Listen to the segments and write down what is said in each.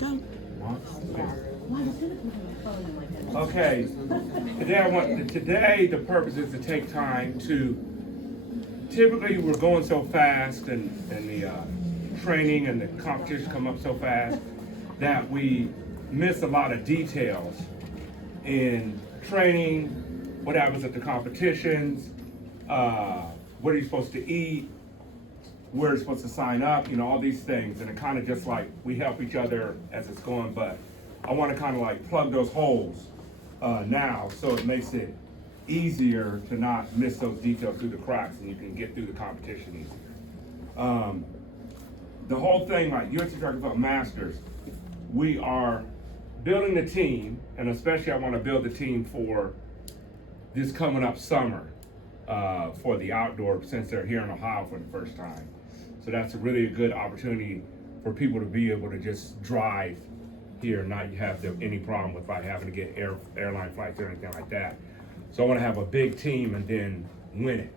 Done. Okay. Today the purpose is to take time to. Typically, we're going so fast, and the training and the competition come up so fast that we miss a lot of details in training. What happens at the competitions? What are you supposed to eat? Where you're supposed to sign up? All these things, and it kind of just like we help each other as it's going. But I want to kind of like plug those holes now, so it makes it easier to not miss those details through the cracks, and you can get through the competition easier. The whole thing, like USC Track and Field Masters, we are building the team, and especially I want to build the team for this coming up summer for the outdoor, since they're here in Ohio for the first time. So that's really a good opportunity for people to be able to just drive here and not have any problem with like having to get airline flights or anything like that. So I want to have a big team and then win it.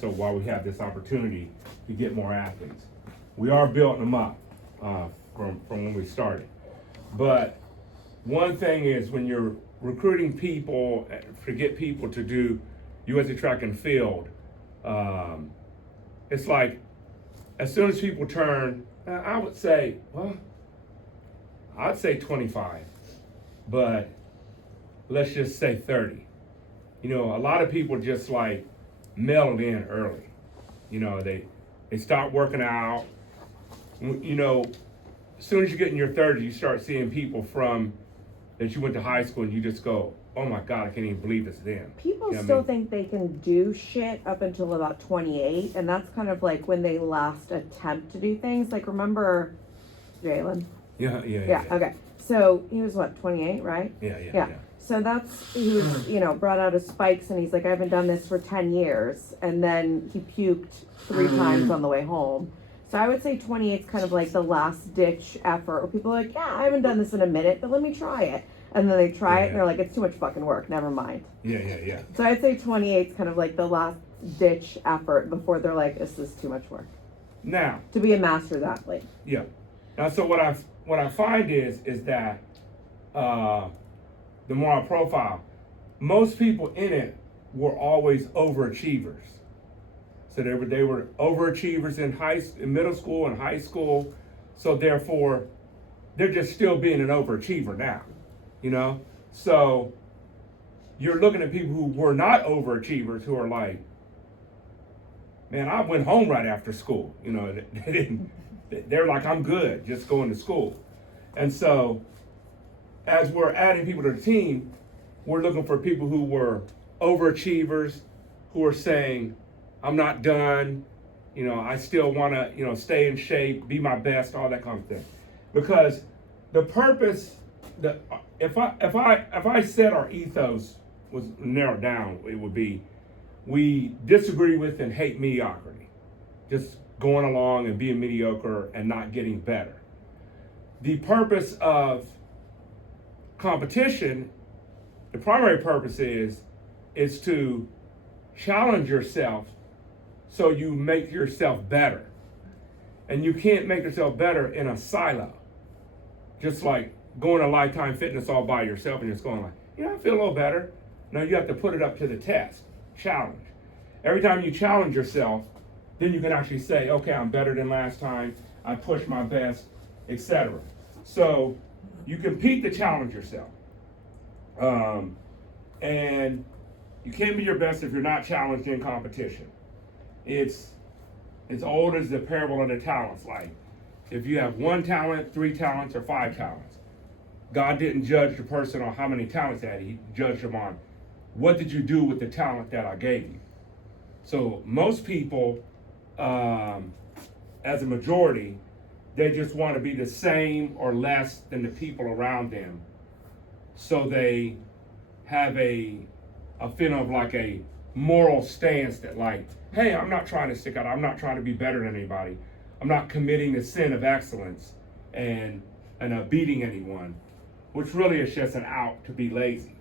So while we have this opportunity to get more athletes, we are building them up from when we started. But one thing is when you're recruiting people, to get people to do USC Track and Field, it's like as soon as people turn, I'd say 25, but let's just say 30. A lot of people just like mail it in early. They start working out. As soon as you get in your 30s, you start seeing people from that you went to high school, and you just go, oh my God, I can't even believe it's them. People still think they can do shit up until about 28, and that's kind of like when they last attempt to do things. Like, remember Jalen? Yeah. Okay. So he was what, 28, right? Yeah. So he was, brought out his spikes, and he's like, I haven't done this for 10 years. And then he puked 3 times on the way home. So I would say 28 is kind of like the last ditch effort where people are like, yeah, I haven't done this in a minute, but let me try it. And then they try it and they're like, it's too much fucking work, never mind. Yeah. So I'd say 28 is kind of like the last ditch effort before they're like, this is too much work. Now. To be a master's athlete. Yeah. Now, so what I find is that the more I profile, most people in it were always overachievers. So they were overachievers in middle school and high school. So therefore, they're just still being an overachiever now, So you're looking at people who were not overachievers who are like, man, I went home right after school. They're like, I'm good, just going to school. And so as we're adding people to the team, we're looking for people who were overachievers, who are saying, I'm not done, I still want to, stay in shape, be my best, all that kind of thing. Because the purpose, if I said our ethos was narrowed down, it would be, we disagree with and hate mediocrity. Just going along and being mediocre and not getting better. The purpose of competition, the primary purpose is to challenge yourself so you make yourself better. And you can't make yourself better in a silo. Just like going to Lifetime Fitness all by yourself and just going like, I feel a little better. No, you have to put it up to the test, challenge. Every time you challenge yourself, then you can actually say, okay, I'm better than last time, I pushed my best, etc. So you compete to challenge yourself. And you can't be your best if you're not challenged in competition. It's as old as the parable of the talents. Like, if you have 1 talent, 3 talents, or 5 talents, God didn't judge the person on how many talents they had. He judged them on what did you do with the talent that I gave you. So most people, as a majority, they just want to be the same or less than the people around them. So they have a feeling of like a moral stance that like, hey, I'm not trying to stick out. I'm not trying to be better than anybody. I'm not committing the sin of excellence and beating anyone, which really is just an out to be lazy.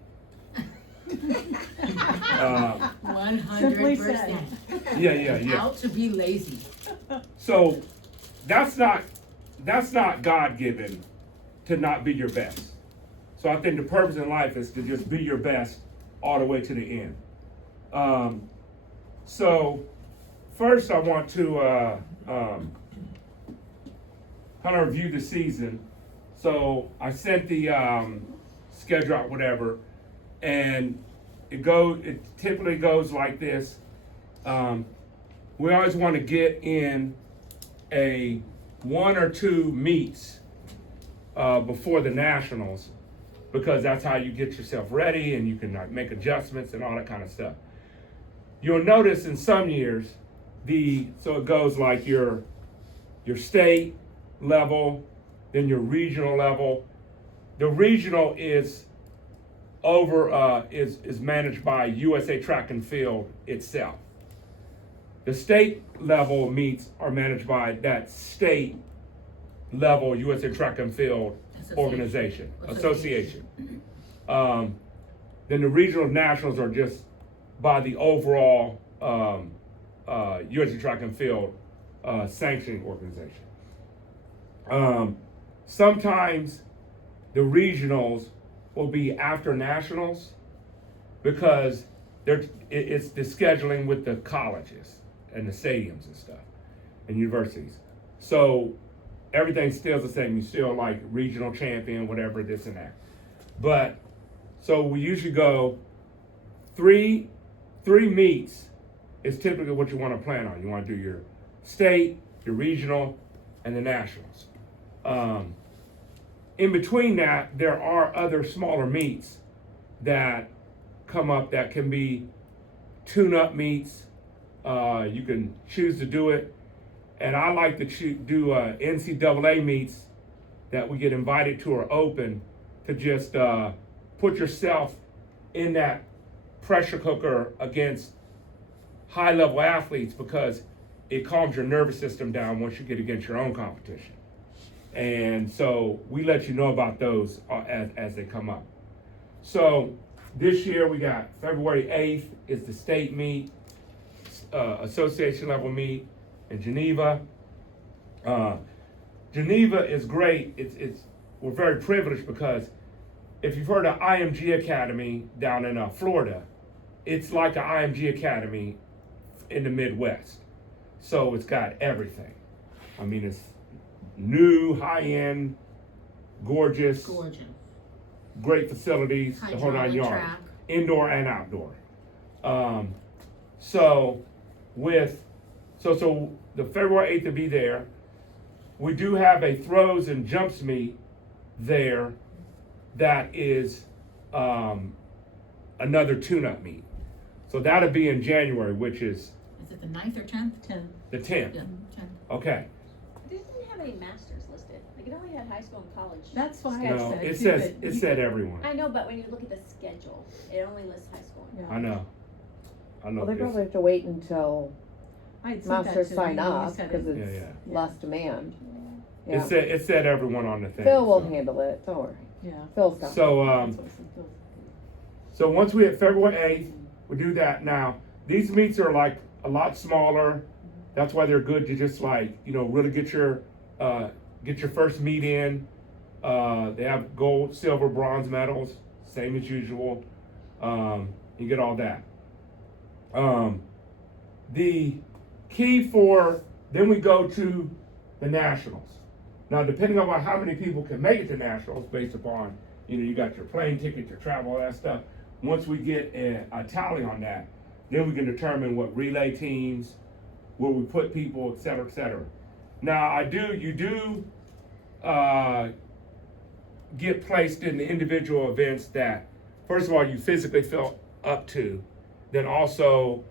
100%. Yeah. Out to be lazy. So that's not God-given to not be your best. So I think the purpose in life is to just be your best all the way to the end. So first I want to kind of review the season. So I sent the schedule out, whatever, and it typically goes like this. We always want to get in a 1 or 2 meets before the nationals, because that's how you get yourself ready and you can like make adjustments and all that kind of stuff. You'll notice in some years so it goes like your state level, then your regional level. The regional is is managed by USA Track and Field itself. The state level meets are managed by that state level USA Track and Field association. Then the regional nationals are just by the overall USA Track and Field sanctioning organization. Sometimes the regionals will be after nationals because it's the scheduling with the colleges and the stadiums and stuff and universities. So everything still the same. You still like regional champion, whatever, this and that. But so we usually go three meets is typically what you want to plan on. You want to do your state, your regional, and the nationals. In between that, there are other smaller meets that come up that can be tune-up meets. You can choose to do it. And I like to do NCAA meets that we get invited to or open to just put yourself in that pressure cooker against high-level athletes, because it calms your nervous system down once you get against your own competition. And so we let you know about those as they come up. So this year we got February 8th is the state meet, association level meet in Geneva. Geneva is great. We're very privileged because if you've heard of IMG Academy down in Florida, it's like an IMG Academy in the Midwest. So it's got everything. I mean, it's new, high-end, gorgeous, great facilities, the whole 9 yards, indoor and outdoor. So the February 8th to be there. We do have a throws and jumps meet there that is another tune-up meet. So that'll be in January, which is it the 9th or 10th? 10th. The 10th. Yeah, 10th. Okay. It didn't have any masters listed. Like it only had high school and college. That's why No, I it said. said everyone. I know, but when you look at the schedule, it only lists high school and Yeah. I know. Well, they probably have to wait until masters sign up because it's Yeah. less demand. It said everyone on the thing. Phil will so. handle it. Don't worry. Yeah. Phil's got it. So so once we hit February 8th, we do that. Now these meets are like a lot smaller. That's why they're good to just like really get your first meet in. They have gold, silver, bronze medals, same as usual. You get all that. The key then we go to the nationals. Now, depending on how many people can make it to nationals, based upon you got your plane ticket, your travel, all that stuff. Once we get a tally on that, then we can determine what relay teams, where we put people, et cetera, et cetera. Now, you do get placed in the individual events that, first of all, you physically feel up to. Then also,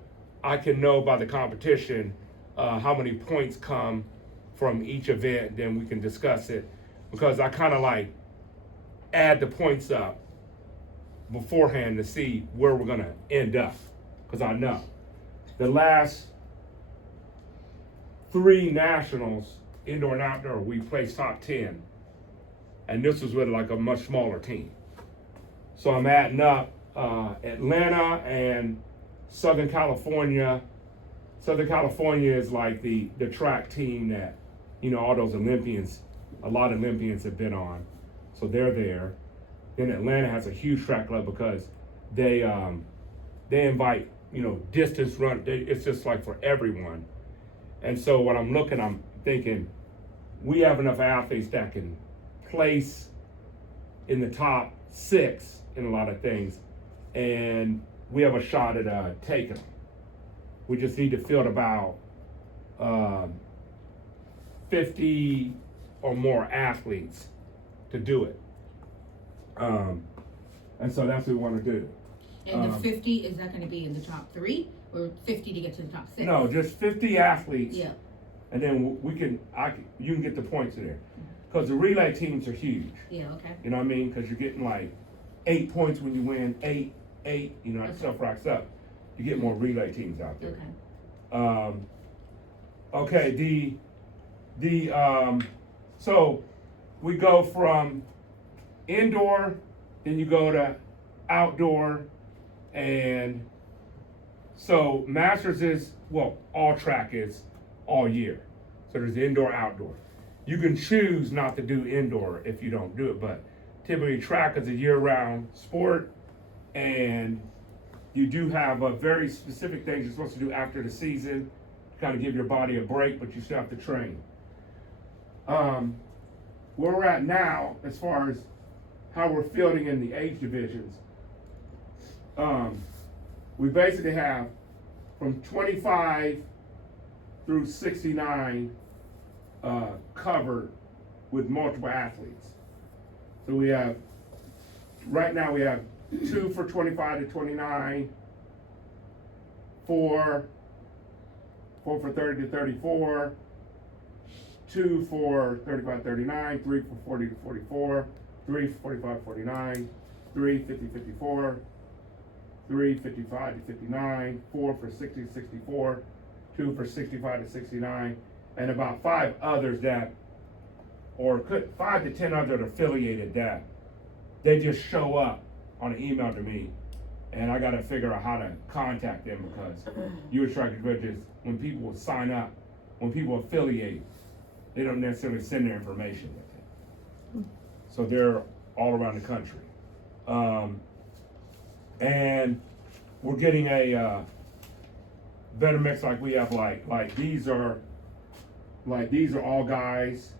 I can know by the competition how many points come from each event. Then we can discuss it, because I kind of like add the points up beforehand to see where we're gonna end up, because I know the last 3 nationals, indoor and outdoor, we placed top 10, and this was with like a much smaller team. So I'm adding up Atlanta and Southern California. Southern California is like the track team that all those Olympians, a lot of Olympians have been on. so they're there. Then Atlanta has a huge track club because they invite, you know, distance run. It's just like for everyone. And so when I'm looking, I'm thinking we have enough athletes that can place in the top 6 in a lot of things, and we have a shot at taking them. We just need to field about 50 or more athletes to do it. And so that's what we want to do. And the 50, is that gonna be in the top 3, or 50 to get to the top 6? No, just 50 athletes. Yeah, And then you can get the points in there. Because the relay teams are huge. yeah, okay. You know what I mean? Because you're getting like 8 points when you win, 8, you know, that Okay. stuff racks up. You get more relay teams out there. Okay. Okay, so we go from indoor, then you go to outdoor, and so Masters is, well, all track is all year. So there's indoor, outdoor. You can choose not to do indoor if you don't do it, but typically track is a year-round sport, and you do have very specific things you're supposed to do after the season to kind of give your body a break, but you still have to train. Where we're at now, as far as how we're fielding in the age divisions, we basically have from 25 through 69 covered with multiple athletes. So we have, right now we have 2 for 25 to 29, 4 for 30 to 34, 2 for 35 to 39, 3 for 40 to 44, 3 for 45 to 49, 3 50 54, 3 55 to 59, 4 for 60 to 64, 2 for 65 to 69, and about 5 others that, or 5 to 10 others affiliated that they just show up on an email to me, and I got to figure out how to contact them, because U.S. Track and Field just, when people sign up, when people affiliate, they don't necessarily send their information with it. So they're all around the country. And we're getting a better mix, like we have like these are all guys,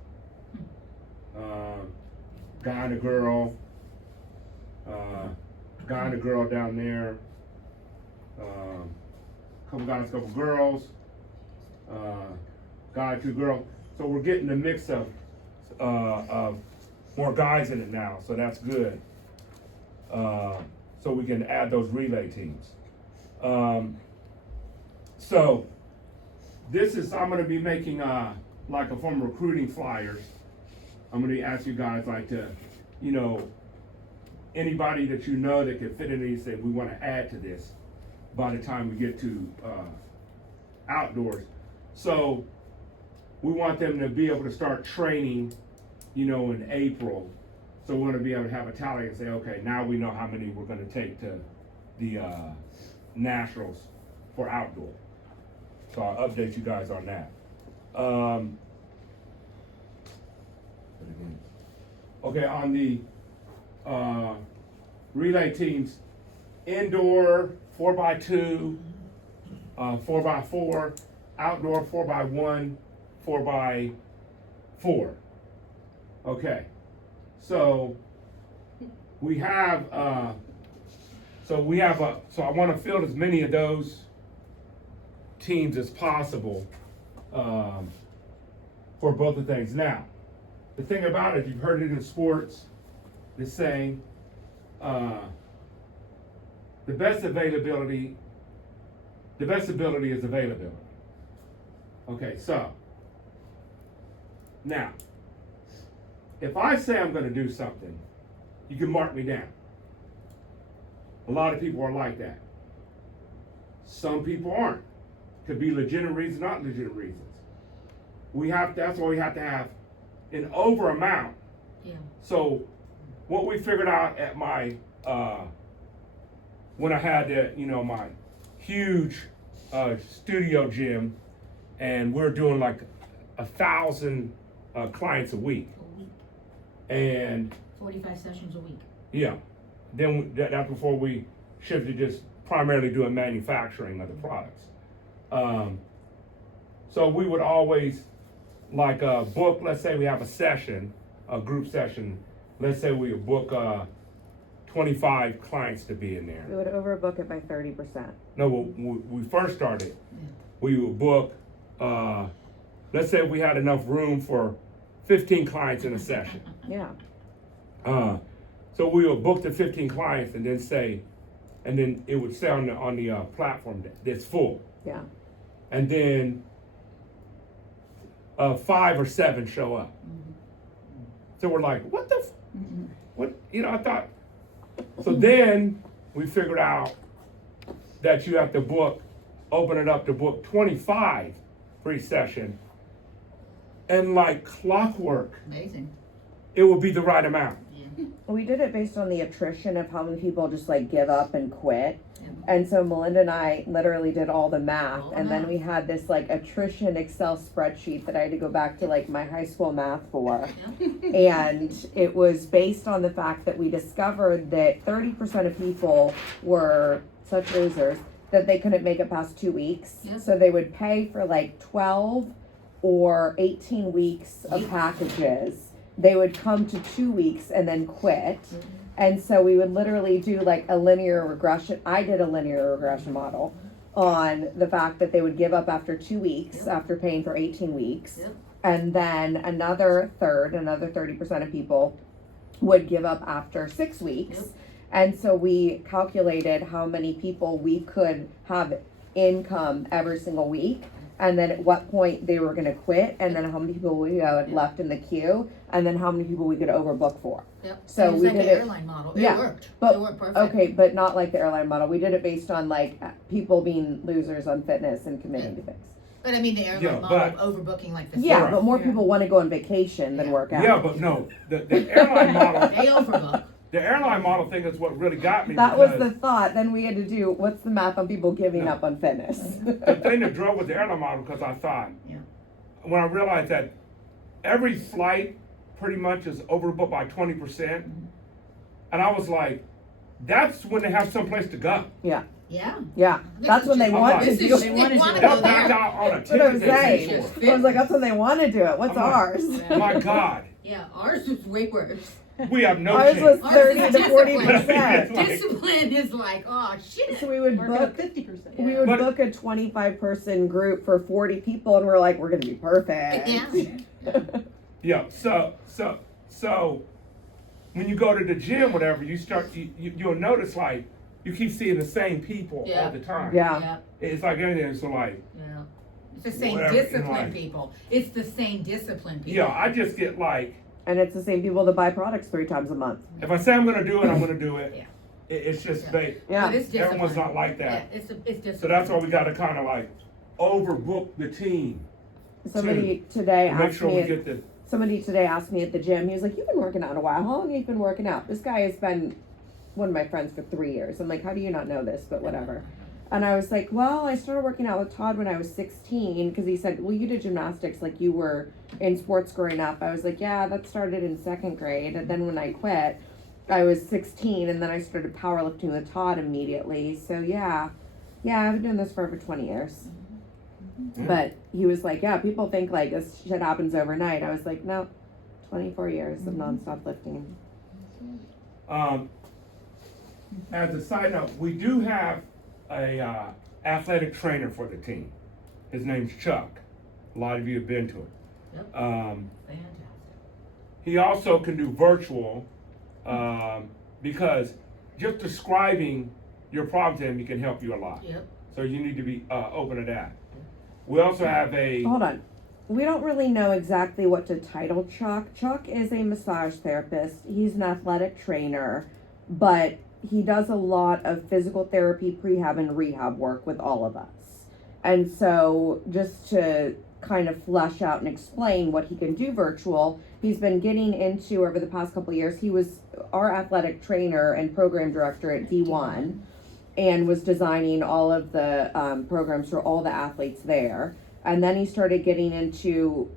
guy and a girl, guy and a girl down there, couple guys, couple girls, guy, 2 girls. So we're getting a mix of more guys in it now, so that's good. So we can add those relay teams. So this is, I'm gonna be making like a form of recruiting flyers. I'm gonna ask you guys like to, you know, anybody that you know that can fit in these, say we wanna add to this by the time we get to outdoors. So we want them to be able to start training, you know, in April. So we want to be able to have a tally and say, okay, now we know how many we're going to take to the nationals for outdoor. So I'll update you guys on that. Okay, on the relay teams, indoor 4x2, 4x4, outdoor 4x1, 4x4. Okay, so we have so I want to field as many of those teams as possible for both the things. Now, the thing about it, you've heard it in sports, the saying, the best ability is availability. Okay, so now, if I say I'm going to do something, you can mark me down. A lot of people are like that. Some people aren't. Could be legitimate reasons, not legitimate reasons. That's why we have to have an over amount. Yeah. So what we figured out at my, when I had my huge studio gym, and we're doing like 1,000 clients a week. And 45 sessions a week. Yeah. Then that's before we shifted just primarily doing manufacturing of the products. So we would always like book, let's say we have a session, a group session, let's say we book 25 clients to be in there. We would overbook it by 30%. No, when we first started, we would book, let's say we had enough room for 15 clients in a session. Yeah. So we would book the 15 clients and then it would say on the platform that's full. Yeah. And then 5 or 7 show up. So we're like, what the, what, I thought. So then we figured out that you have to open it up to book 25 for each session. And like clockwork, Amazing. it would be the right amount. We did it based on the attrition of how many people just like give up and quit. Yeah. And so Melinda and I literally did all the math, All the and then math. we had this like attrition Excel spreadsheet that I had to go back to like my high school math for. And it was based on the fact that we discovered that 30% of people were such losers that they couldn't make it past 2 weeks. Yeah. So they would pay for like 12 or 18 weeks of Yeesh. packages. They would come to 2 weeks and then quit. And so we would literally do like a linear regression. I did a linear regression model on the fact that they would give up after 2 weeks after paying for 18 weeks. Yep. And then another 30% of people would give up after 6 weeks. Yep. And so we calculated how many people we could have income every single week, and then at what point they were gonna quit, and then how many people we had left in the queue, and then how many people we could overbook for. Yep. So It was we like did the it- airline model. Yeah, It worked. but- It worked perfect. Okay, but not like the airline model. We did it based on like people being losers on fitness and committing to things. But I mean, the airline Yeah, model but- of overbooking like the Yeah, Right. but more people wanna go on vacation than Yeah. work out. Yeah, but no, the airline model, They overbook. the airline model thing is what really got me. That was because the thought. Then we had to do, what's the math on people giving No. up on fitness? the thing that drove with the airline model, because I thought, Yeah. when I realized that every flight pretty much is overbooked by 20%, and I was like, that's when they have someplace to go. Yeah. Yeah, that's when they want to This do is, it. they want to That's go They'll back there. out on a what I'm ticket they paid saying. for. I was like, that's when they want to do it. What's I'm like, ours? Yeah. My God, Yeah, ours was way worse. we have no Ours was chance. Ours 30 is to discipline. 40%. Like- Discipline is like, oh shit. So we would Work at book 50%. we would But- book a 25-person group for 40 people, and we're like, we're gonna be perfect. Yeah. Yeah, so when you go to the gym, whatever, you'll notice like you keep seeing the same people Yeah. all the time. Yeah. Yeah. It's like everything. So like, Yeah. It's the same Whatever, in discipline life. people. It's the same discipline people. yeah, I just get like, And it's the same people that buy products 3 times a month. if I say I'm gonna do it, I'm gonna do it. Yeah. It's just Yeah. they. Yeah. But it's discipline. Everyone's not like Yeah, that. it's discipline. So that's why we gotta kind of like overbook the team Somebody today to make asked sure we me. get the. Somebody today asked me at the gym. He was like, "You've been working out a while. How long have you been working out?" This guy has been one of my friends for 3 years. I'm like, "How do you not know this?" But whatever. And I was like, "Well, I started working out with Todd when I was 16." Because he said, "Well, you did gymnastics like you were in sports growing up." I was like, "Yeah, that started in 2nd grade." And then when I quit, I was 16, and then I started powerlifting with Todd immediately. So yeah, I've been doing this for over 20 years. But he was like, yeah, people think like this shit happens overnight. I was like, no, 24 years of nonstop lifting. As a side note, we do have a athletic trainer for the team. His name's Chuck. A lot of you have been to it. Yep. Fantastic. He also can do virtual because just describing your problem to him, he can help you a lot. Yep. So you need to be open to that. We also have a. Hold on. We don't really know exactly what to title Chuck. Chuck is a massage therapist. He's an athletic trainer, but he does a lot of physical therapy, prehab, and rehab work with all of us. And so just to kind of flesh out and explain what he can do virtual, he's been getting into over the past couple of years. He was our athletic trainer and program director at D1 and was designing all of the programs for all the athletes there. And then he started getting into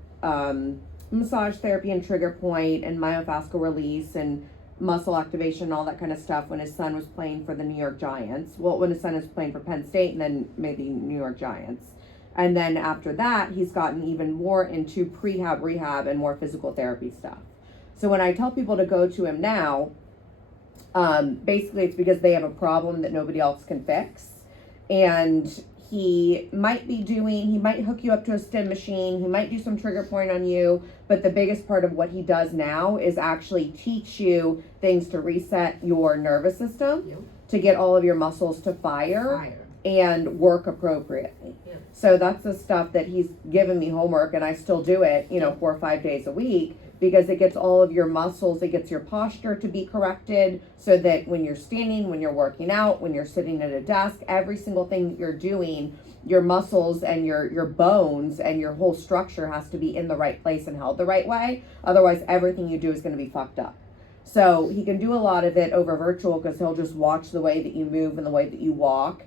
massage therapy and trigger point and myofascial release and muscle activation and all that kind of stuff when his son was playing for the New York Giants. Well, when his son was playing for Penn State and then maybe New York Giants. And then after that, he's gotten even more into prehab, rehab, and more physical therapy stuff. So when I tell people to go to him now, basically it's because they have a problem that nobody else can fix. And he might hook you up to a stim machine, he might do some trigger point on you, but the biggest part of what he does now is actually teach you things to reset your nervous system, Yep. to get all of your muscles to fire. And work appropriately. Yep. So that's the stuff that he's given me homework, and I still do it, 4 or 5 days a week, because it gets all of your muscles, it gets your posture to be corrected, so that when you're standing, when you're working out, when you're sitting at a desk, every single thing that you're doing, your muscles and your bones and your whole structure has to be in the right place and held the right way. Otherwise, everything you do is going to be fucked up. So he can do a lot of it over virtual, because he'll just watch the way that you move and the way that you walk.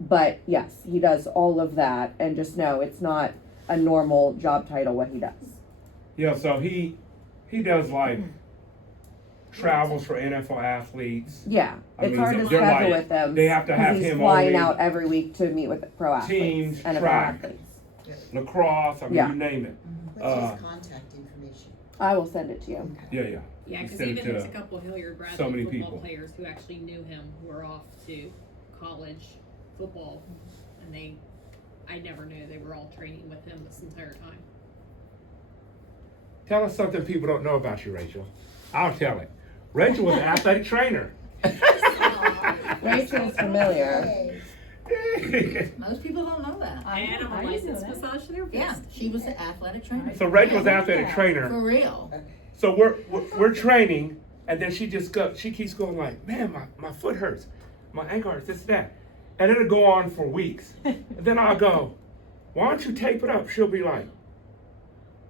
But yes, he does all of that, and just know it's not a normal job title what he does. Yeah, so he does like travels for NFL athletes. Yeah, I it's mean, hard to they're schedule like- with him. they have to 'cause have he's him flying only out every week to meet with pro athletes, teams, NFL track. athletes. Lacrosse, I mean, Yeah. you name it. What's his contact information? I will send it to you. Yeah, yeah. Yeah, because Send it even to there's a couple Hilliard Bradley so many football people. players who actually knew him who were off to college football, and I never knew they were all training with him this entire time. Tell us something people don't know about you, Rachel. I'll tell it. Rachel was an athletic trainer. Rachel's familiar. Most people don't know that. And I'm I a didn't know licensed that. massage therapist. Yeah, she was an athletic trainer. So Rachel was an Yeah. athletic trainer. For real. So we're training, and then she keeps going like, man, my foot hurts, my ankle hurts, this, that. And it'll go on for weeks. And then I'll go, why don't you tape it up? She'll be like,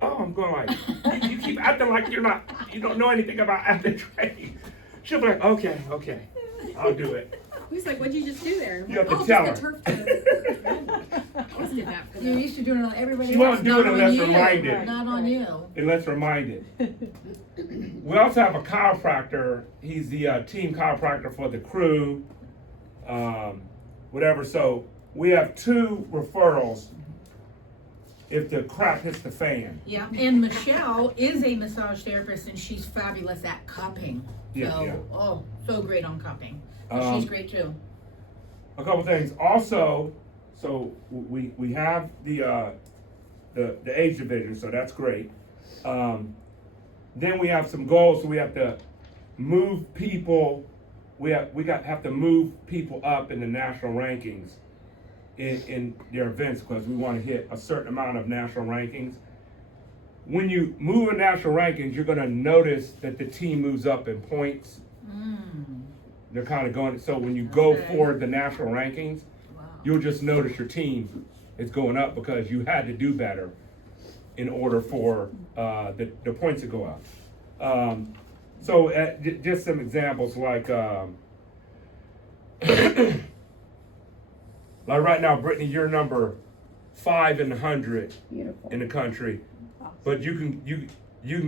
oh, I'm going like, you keep acting like you don't know anything about athletic training. She'll be like, okay, I'll do it. He's like, what'd you just do there? You have to "Oh, tell just her." the turf I always did that for You're them. used to doing it on everybody She else. won't do it not on unless you. reminded. Not on you. And let's remind it. We also have a chiropractor. He's the team chiropractor for the crew, whatever. So we have 2 referrals if the crap hits the fan. Yeah, and Michelle is a massage therapist, and she's fabulous at cupping. Yeah, So, yeah. oh, so great on cupping. So she's great too. A couple things. Also, so we have the age division, so that's great. Then we have some goals. So we have to move people. We have to move people up in the national rankings in their events, because we want to hit a certain amount of national rankings. When you move in national rankings, you're going to notice that the team moves up in points. They're kind of going, so when you go Okay. for the national rankings, Wow. you'll just notice your team is going up because you had to do better in order for the points to go up. So just some examples like like right now, Brittany, you're number 5 in the 100 Beautiful. in the country, but you can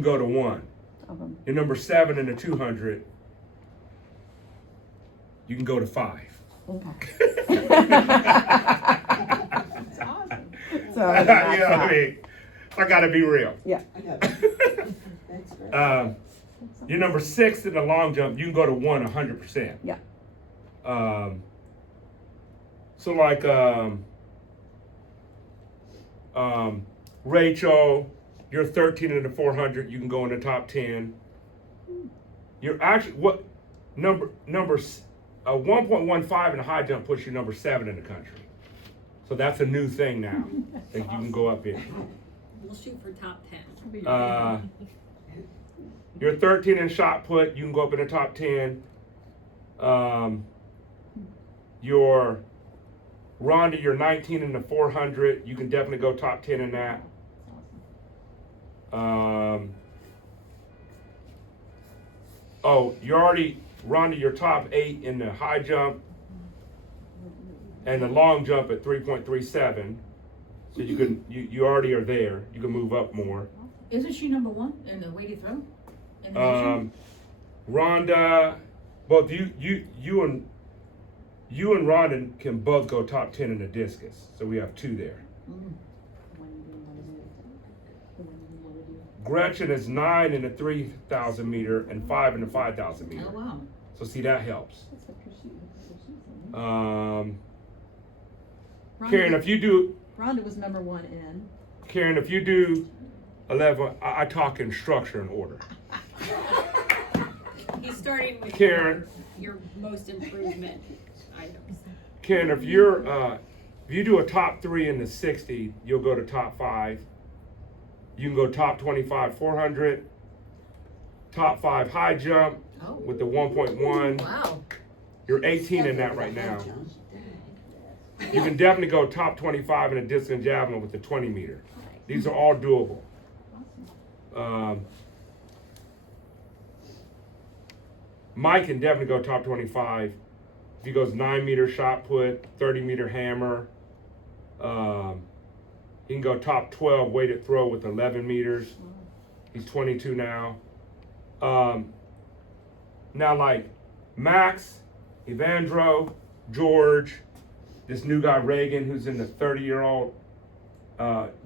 go to 1. Awesome. You're number 7 in the 200. You can go to 5. Okay. That's awesome. So You know that's what I mean? I gotta be real. Yeah. That's great. You're number 6 in the long jump. You can go to 100%. Yeah. So like Rachel, you're 13 in the 400. You can go in the top 10. You're actually 1.15 in the high jump puts you number 7 in the country. So that's a new thing now that you can go up in. We'll shoot for top 10. You're 13 in shot put. You can go up in the top 10. You're Rhonda, you're 19 in the 400. You can definitely go top 10 in that. Rhonda, you're top 8 in the high jump and the long jump at 3.37. So you already are there. You can move up more. Isn't she number one in the weighted throw? In the nation? Rhonda, both you and Rhonda can both go top 10 in the discus. So we have 2 there. Mm. Gretchen is 9 in the 3,000 meter and 5 in the 5,000 meter. Oh, wow. So see, that helps. Karen, if you do, Rhonda was number 1 in. Karen, if you do 11, I talk in structure and order. He's starting with Karen. your most improvement items. Karen, if you do a top 3 in the 60, you'll go to top 5. You can go top 25 400, top 5 high jump Oh. with the 1.1. Wow. You're 18 in that right now. You can definitely go top 25 in a disc and javelin with the 20 meter. These are all doable. Mike can definitely go top 25. If he goes 9 meter shot put, 30 meter hammer. He can go top 12 weighted throw with 11 meters. He's 22 now. Now like Max, Evandro, George, this new guy Reagan, who's in the 30-year-old.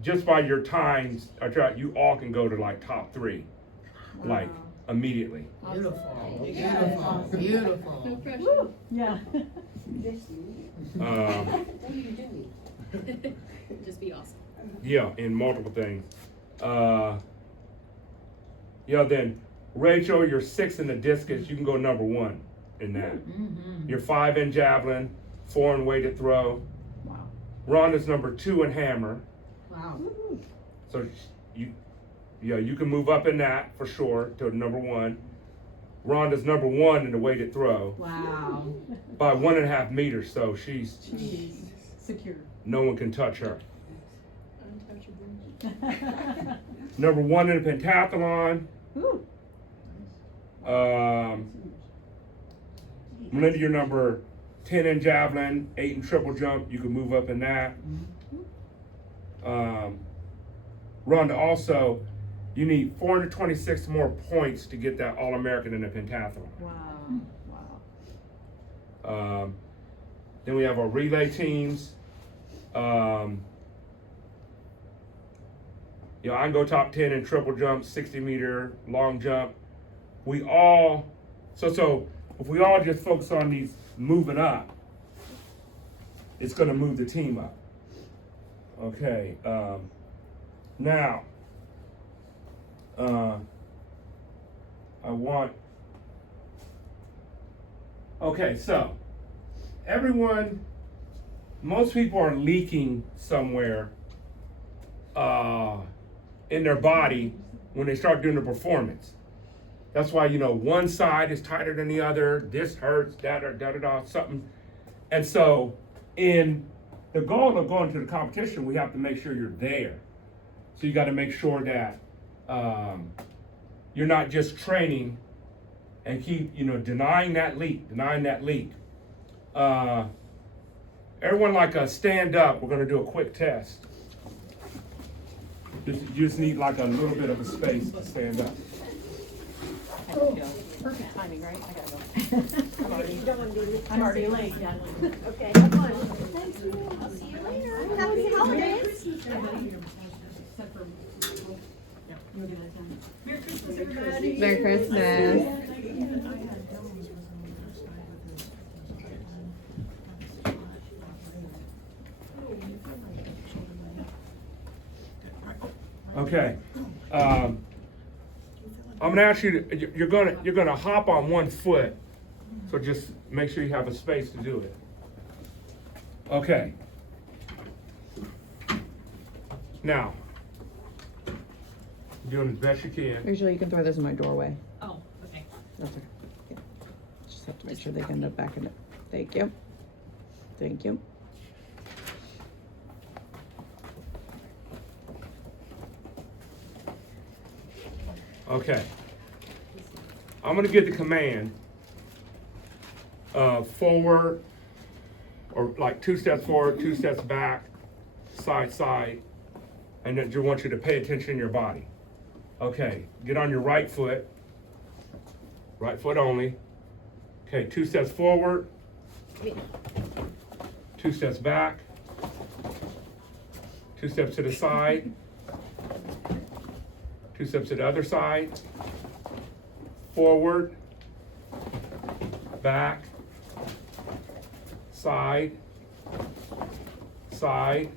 Just by your times, you all can go to like top 3, like immediately. Beautiful. Beautiful. Beautiful. No pressure. Yeah. Just be awesome. Yeah, in multiple things. Yeah, then Rachel, you're 6 in the discus. You can go number 1 in that. Mm-hmm. You're 5 in javelin, 4 in weighted throw. Wow. Rhonda's number 2 in hammer. Wow. So you can move up in that for sure to number 1. Rhonda's number 1 in the weighted throw Wow. by 1.5 meters. So she's Jeez. Secure. no one can touch her. Ooh. Number 1 in the pentathlon. Melinda, you're number 10 in javelin, 8 in triple jump. You can move up in that. Rhonda, also, you need 426 more points to get that All-American in the pentathlon. Wow. Wow. Then we have our relay teams. I can go top 10 in triple jump, 60 meter, long jump. So if we all just focus on these moving up, it's gonna move the team up. Okay, now, so most people are leaking somewhere in their body when they start doing the performance. That's why, one side is tighter than the other, this hurts, something. And so in the goal of going to the competition, we have to make sure you're there. So you gotta make sure that you're not just training and keep, denying that leak. Everyone stand up, we're gonna do a quick test. You just need like a little bit of a space to stand up. Perfect timing, right? I gotta go. I'm already late. Yeah. Okay, come on. Thank you. I'll see you later. Happy holidays. Merry Christmas. Okay. I'm gonna ask you to, you're gonna hop on one foot, so just make sure you have a space to do it. Okay. Now, you're doing as best you can. Usually you can throw this in my doorway. Oh, okay. That's okay. Yeah. Just have to make sure they can end back in it. Thank you. Thank you. Okay. I'm gonna get the command forward, or like 2 steps forward, 2 steps back, side, and then I want you to pay attention to your body. Okay, get on your right foot. Right foot only. Okay, 2 steps forward. 2 steps back. 2 steps to the side. 2 steps to the other side. Forward. Back. Side. Side.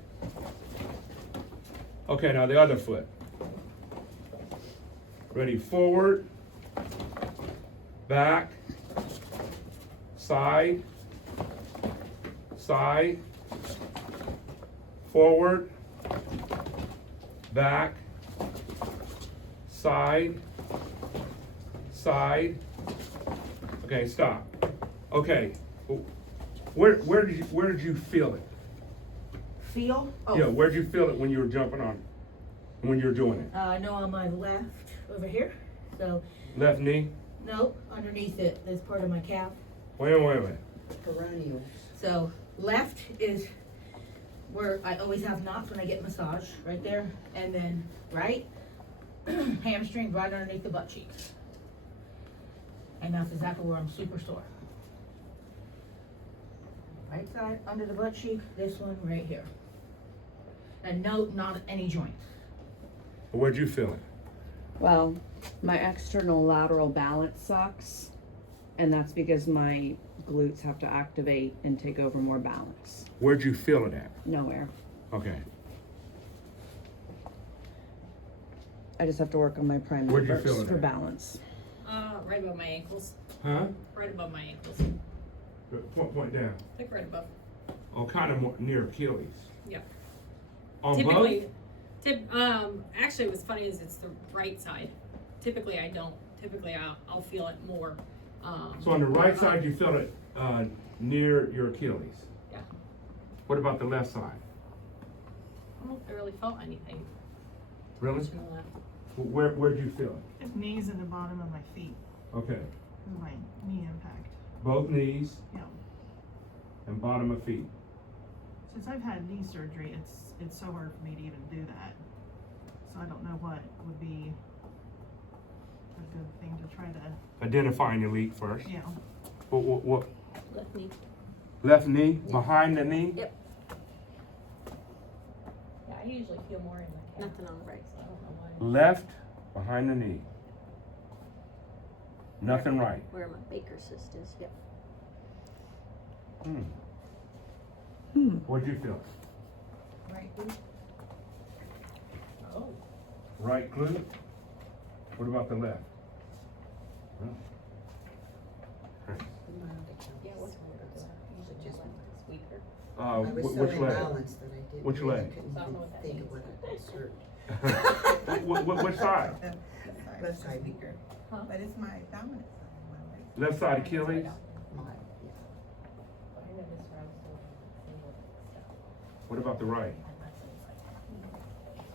Okay, now the other foot. Ready, forward, back, side, side, forward, back, side, side. Okay, stop. Okay, where did you feel it? Feel? Oh. Yeah, where did you feel it when you were jumping on, when you were doing it? I know on my left over here. So, Left knee? no, underneath it, that's part of my calf. Wait. Peroneal. So, left is where I always have knots when I get massage, right there. And then right, hamstring right underneath the butt cheeks. And that's exactly where I'm super sore. Right side under the butt cheek, this one right here. And no, not any joints. Where'd you feel it? Well, my external lateral balance sucks, and that's because my glutes have to activate and take over more balance. Where'd you feel it at? Nowhere. Okay. I just have to work on my primary Where'd you first feel it for at? balance. Right above my ankles. Huh? Right above my ankles. Point down. Like right above. Oh, kind of more near Achilles. Yep. On Typically, actually what's funny is it's the right side. Typically I don't. Typically I'll feel it more. both? So on the right side, you felt it near your Achilles. Yeah. What about the left side? I don't know if I really felt anything. Really? Much in the left. Where'd you feel it? His knees at the bottom of my feet, Okay. with my knee impact. Both knees Yeah. and bottom of feet. Since I've had knee surgery, it's so hard for me to even do that. So I don't know what would be a good thing to try to, Identifying your leak first. you know. What? Left knee. Left knee, behind the knee? Yep. Yeah, I usually feel more in my calf. Nothing on the right side. I don't know why. Left, behind the knee. Nothing right. Where my Baker cyst is. Yep. What'd you feel? Right glute. Oh. Right glute? What about the left? Huh? Yeah, what's wrong with that? Usually just left is weaker. I was so Which leg? imbalanced that I didn't. Which really leg? couldn't I don't know even what that think means. of what I insert. Which side? Left side. weaker, Huh? but it's my dominant side, my right. Left side Achilles? My, yeah. I know this where I was doing single stuff. What about the right?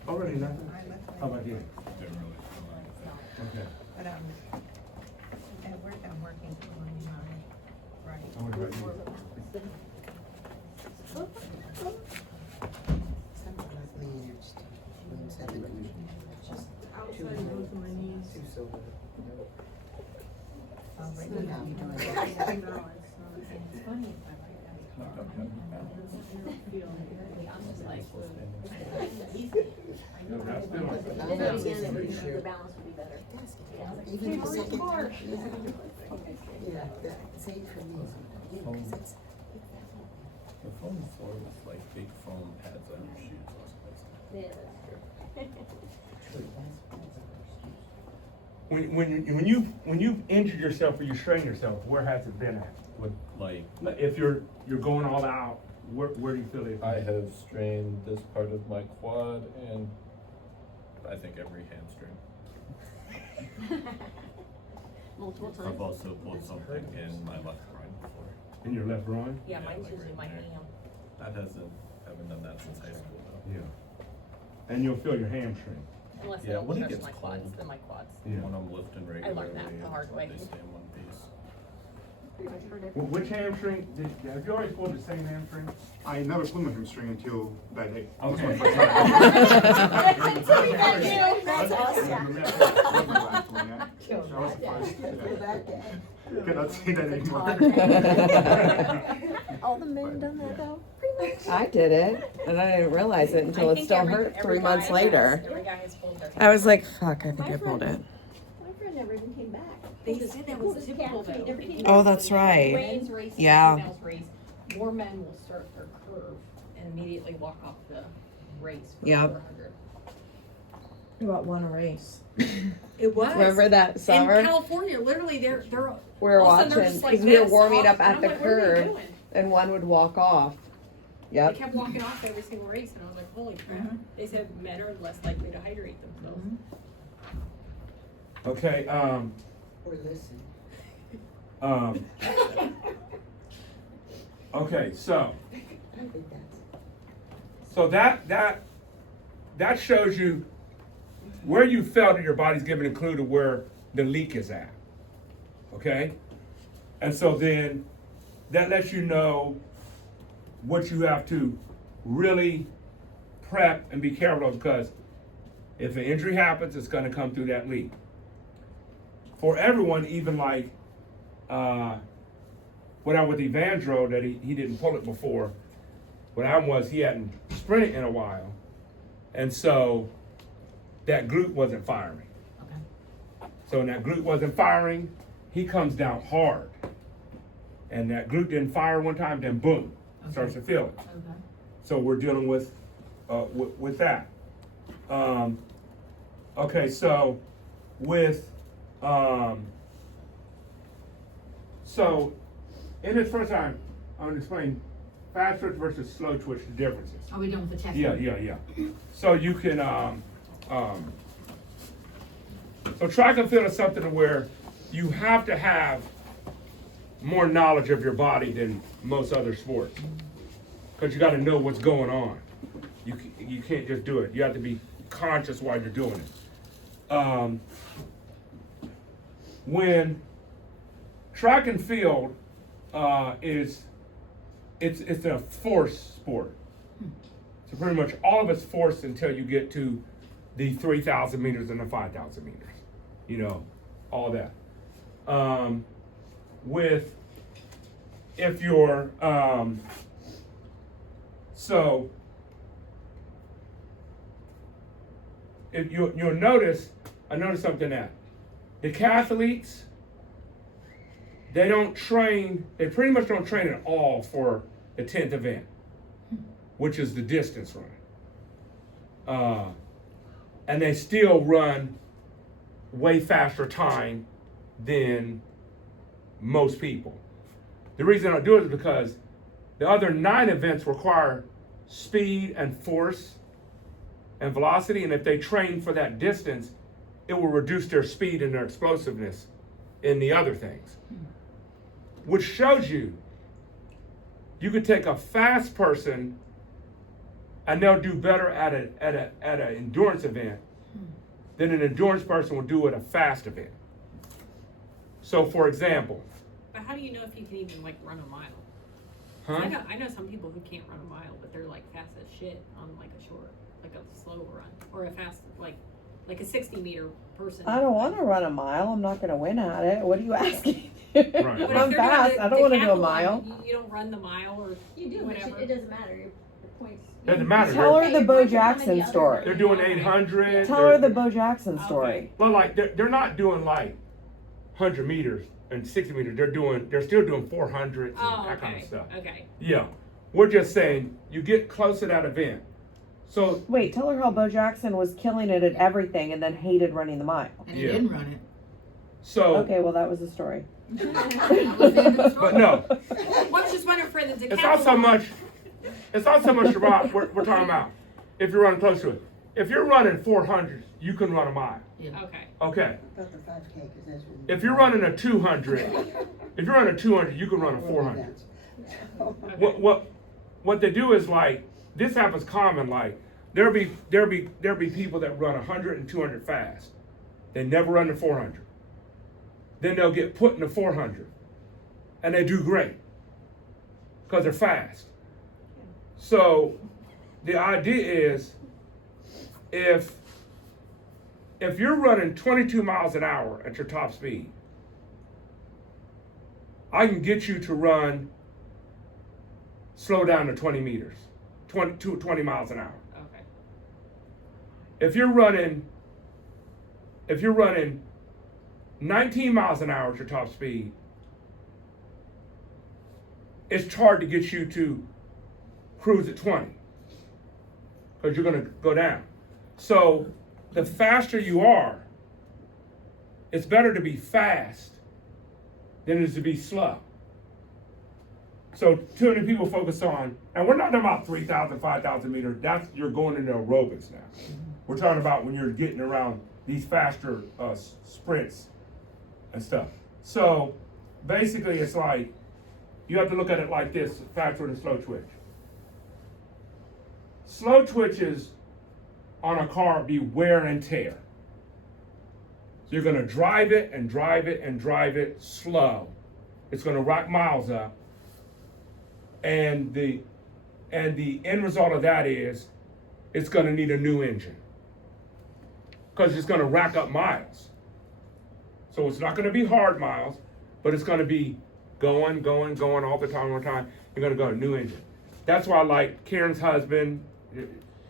Oh, really, nothing? My left How leg. about here? Okay. But at work, I'm working on my right. I was right here. Something like me, it's just 7. Just too Both of my knees. too sober. Already. Somehow. It's funny if I write I'm just like, That's still- Then again, the balance would be better. Even the second time. Yeah, that, same for me. Yeah, 'cause it's, The foam floor with like big foam pads on your shoes was supposed to. Yeah, that's true. When you injured yourself or you strained yourself, where has it been at? What, Like, if you're going all out, where do you feel it? I have strained this part of my quad and I think every hamstring. Multiple I've times. also pulled something in my left groin before. In your left groin? yeah, Yeah, mine's like usually right my there. ham. That haven't done that since high school though. Yeah. And you'll feel your hamstring. Unless Yeah, they when it stretch gets my quads, cold. then my quads. Yeah. When I'm lifting I regularly, learned that the hard way. they stay in one piece. pretty much hurt Well, which hamstring? Have you always pulled the same hamstring? I never pulled my hamstring until that day. Okay. That's awesome. Cannot say that anymore. All the men done that though, pretty much. I did it, and I didn't realize it until it still hurt 3 months later. Every guy has pulled their. I was like, fuck, I think I pulled it. My friend never even came back. They said that was typical though. Never came Oh, that's right. Men's race, Yeah. females race, more men will start their curve and immediately walk off the race for Yep. 400. About won a race. It was. Remember that In summer? California, literally, they're We were all of a sudden they're watching just like because we were this warming off, up at and the I'm like, what are they curve, doing? and one would walk off. They Yep. kept walking off every single race, and I was like, holy crap. They said men are less likely to hydrate themselves. Okay, Or listen. okay, so, I think that's. so that shows you where you felt in your body's giving a clue to where the leak is at. Okay? And so then that lets you know what you have to really prep and be careful of, because if an injury happens, it's going to come through that leak. For everyone, even like what I with Evandro, that he didn't pull it before. What happened was he hadn't sprinted in a while, and so that glute wasn't firing. Okay. So when that glute wasn't firing, he comes down hard, and that glute didn't fire one time, then boom, starts to feel it. Okay. So we're dealing with that. Okay, so with so in this first time, I'm gonna explain fast twitch versus slow twitch, the differences. Are we done with the testing? Yeah. So you can so track and field is something where you have to have more knowledge of your body than most other sports, because you got to know what's going on. You can't just do it. You have to be conscious while you're doing it. When track and field it's a force sport. So pretty much all of it's forced until you get to the 3,000 meters and the 5,000 meters. You know, all that. If you're, so if you'll notice, I noticed something that the decathletes, they pretty much don't train at all for the 10th event, which is the distance run. And they still run way faster time than most people. The reason I do it is because the other 9 events require speed and force and velocity, and if they train for that distance, it will reduce their speed and their explosiveness in the other things. Which shows you could take a fast person and they'll do better at an endurance event than an endurance person will do at a fast event. So for example, But how do you know if you can even like run a mile? huh? I know some people who can't run a mile, but they're like fast as shit on like a short, like a slow run, or a fast like a 60-meter person. I don't want to run a mile. I'm not going to win at it. What are you asking? Right. But if I'm they're doing fast. the I don't want to do a decathlon, mile. You don't run the mile or You do, but whatever. it doesn't matter, your points. Doesn't matter. Tell her Okay, the your Bo points are coming Jackson the other story. way. They're doing 800. Tell her the Bo Jackson story. Well, like they're not doing like 100 meters and 60 meters. They're still doing 400s and Oh, that kind okay. of stuff. Okay. Yeah, we're just saying you get close to that event. So Wait, tell her how Bo Jackson was killing it at everything and then hated running the mile. And he Yeah. didn't run it. so Okay, well that was the story. but no, Well, I was just wondering for the decathlon. it's not so much about we're talking about if you're running close to it. If you're running 400, you can run a mile. Yeah. Okay. Okay. About the 5K, because that's really. If you're running a 200, you can run a 400. What they do is like this happens common. Like there'll be people that run 100 and 200 fast. They never run the 400. Then they'll get put in the 400, and they do great because they're fast. So the idea is if you're running 22 miles an hour at your top speed, I can get you to slow down to 20 meters, 20 miles an hour. Okay. If you're running 19 miles an hour at your top speed, it's hard to get you to cruise at 20 because you're going to go down. So the faster you are, it's better to be fast than it is to be slow. So too many people focus on, and we're not talking about 3,000, 5,000 meters, you're going into aerobics now. We're talking about when you're getting around these faster sprints and stuff. So basically it's like, you have to look at it like this, fast twitch and slow twitch. Slow twitches on a car be wear and tear. So you're gonna drive it and drive it and drive it slow. It's gonna rack miles up. And the end result of that is it's gonna need a new engine, because it's gonna rack up miles. So it's not gonna be hard miles, but it's gonna be going all the time. You're gonna go to a new engine. That's why, like Karen's husband,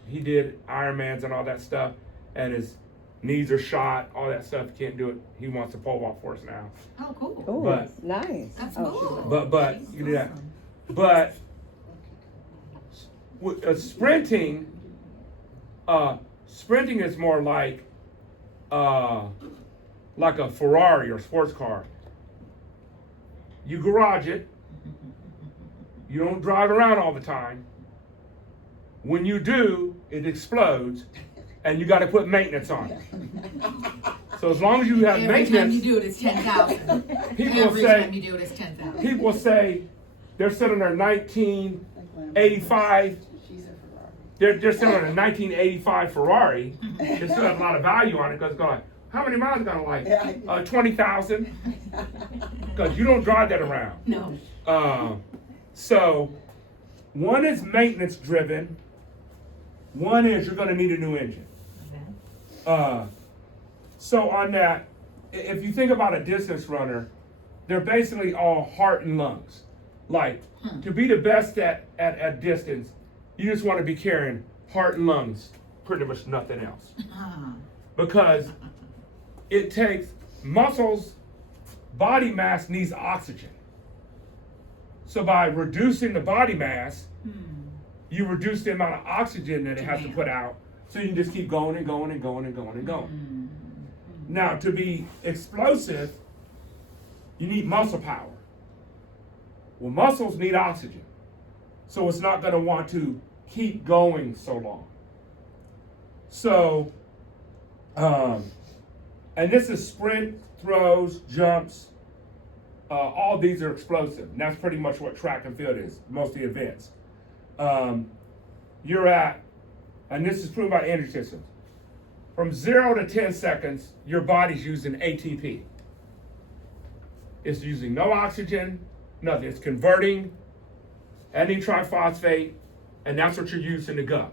he did Ironmans and all that stuff, and his knees are shot, all that stuff. He can't do it. He wants a pole vault for us now. Oh, cool. Oh, But- nice. That's Oh, cool. But you do that. But sprinting is more like a Ferrari or sports car. You garage it. You don't drive around all the time. When you do, it explodes, and you got to put maintenance on it. So as long as you have Every maintenance, time you do it, it's 10,000. people Every say time you do it, it's 10,000. people say they're sitting on their 1985. They're sitting on a 1985 Ferrari. They still have a lot of value on it because it's going. How many miles is it going like? 20,000. Because you don't drive that around. No. So one is maintenance driven. One is you're going to need a new engine. So on that, if you think about a distance runner, they're basically all heart and lungs. Like, to be the best at distance, you just want to be carrying heart and lungs, pretty much nothing else. Because it takes muscles, body mass needs oxygen. So by reducing the body mass, you reduce the amount of oxygen that it has to put out, so you can just keep going and going and going and going and going. Now, to be explosive, you need muscle power. Well, muscles need oxygen, so it's not going to want to keep going so long. So, and this is sprint, throws, jumps, all these are explosive. And that's pretty much what track and field is, most of the events. You're at, and this is proven by energy systems, from 0 to 10 seconds, your body's using ATP. It's using no oxygen, nothing. It's converting any triphosphate, and that's what you're using to go.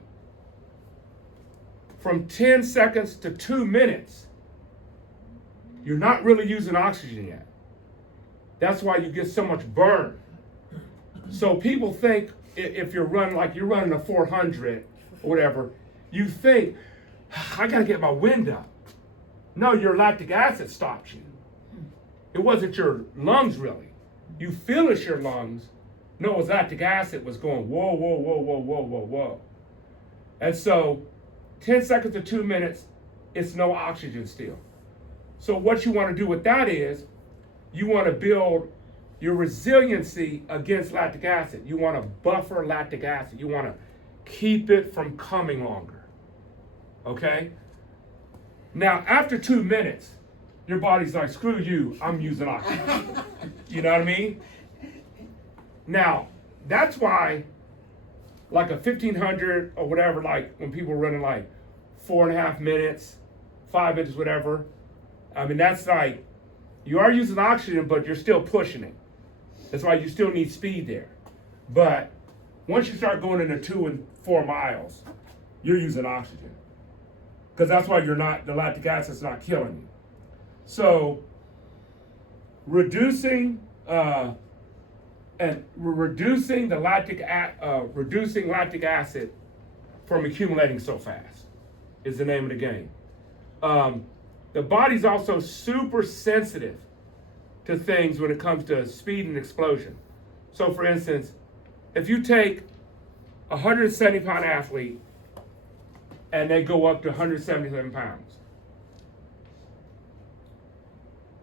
From 10 seconds to 2 minutes, you're not really using oxygen yet. That's why you get so much burn. So people think if you're running, like you're running a 400 or whatever, you think, I gotta get my wind up. No, your lactic acid stops you. It wasn't your lungs really. You feel it's your lungs. No, it was lactic acid was going whoa, whoa, whoa, whoa, whoa, whoa, whoa. And so 10 seconds to 2 minutes, it's no oxygen still. So what you wanna do with that is, you wanna build your resiliency against lactic acid. You wanna buffer lactic acid. You wanna keep it from coming longer, okay? Now, after 2 minutes, your body's like, screw you, I'm using oxygen. You know what I mean? Now, that's why, like a 1500 or whatever, like when people are running like 4.5 minutes, 5 minutes, whatever, I mean, that's like, you are using oxygen, but you're still pushing it. That's why you still need speed there. But once you start going into 2 and 4 miles, you're using oxygen. Because that's why the lactic acid's not killing you. So reducing reducing lactic acid from accumulating so fast is the name of the game. The body's also super sensitive to things when it comes to speed and explosion. So for instance, if you take a 170-pound athlete and they go up to 177 pounds,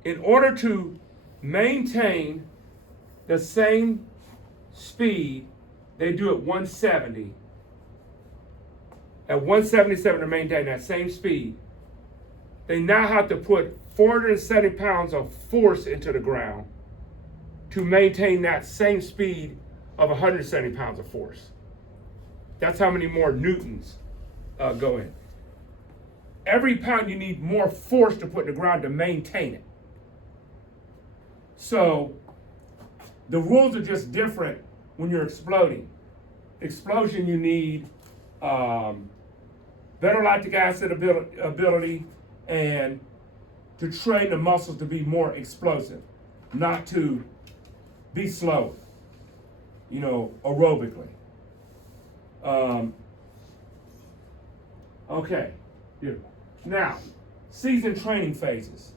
in order to maintain the same speed they do at 170, at 177 to maintain that same speed, they now have to put 470 pounds of force into the ground to maintain that same speed of 170 pounds of force. That's how many more newtons go in. Every pound you need more force to put in the ground to maintain it. So the rules are just different when you're exploding. Explosion, you need better lactic acid ability and to train the muscles to be more explosive, not to be slower, aerobically. Okay, beautiful. Now, season training phases.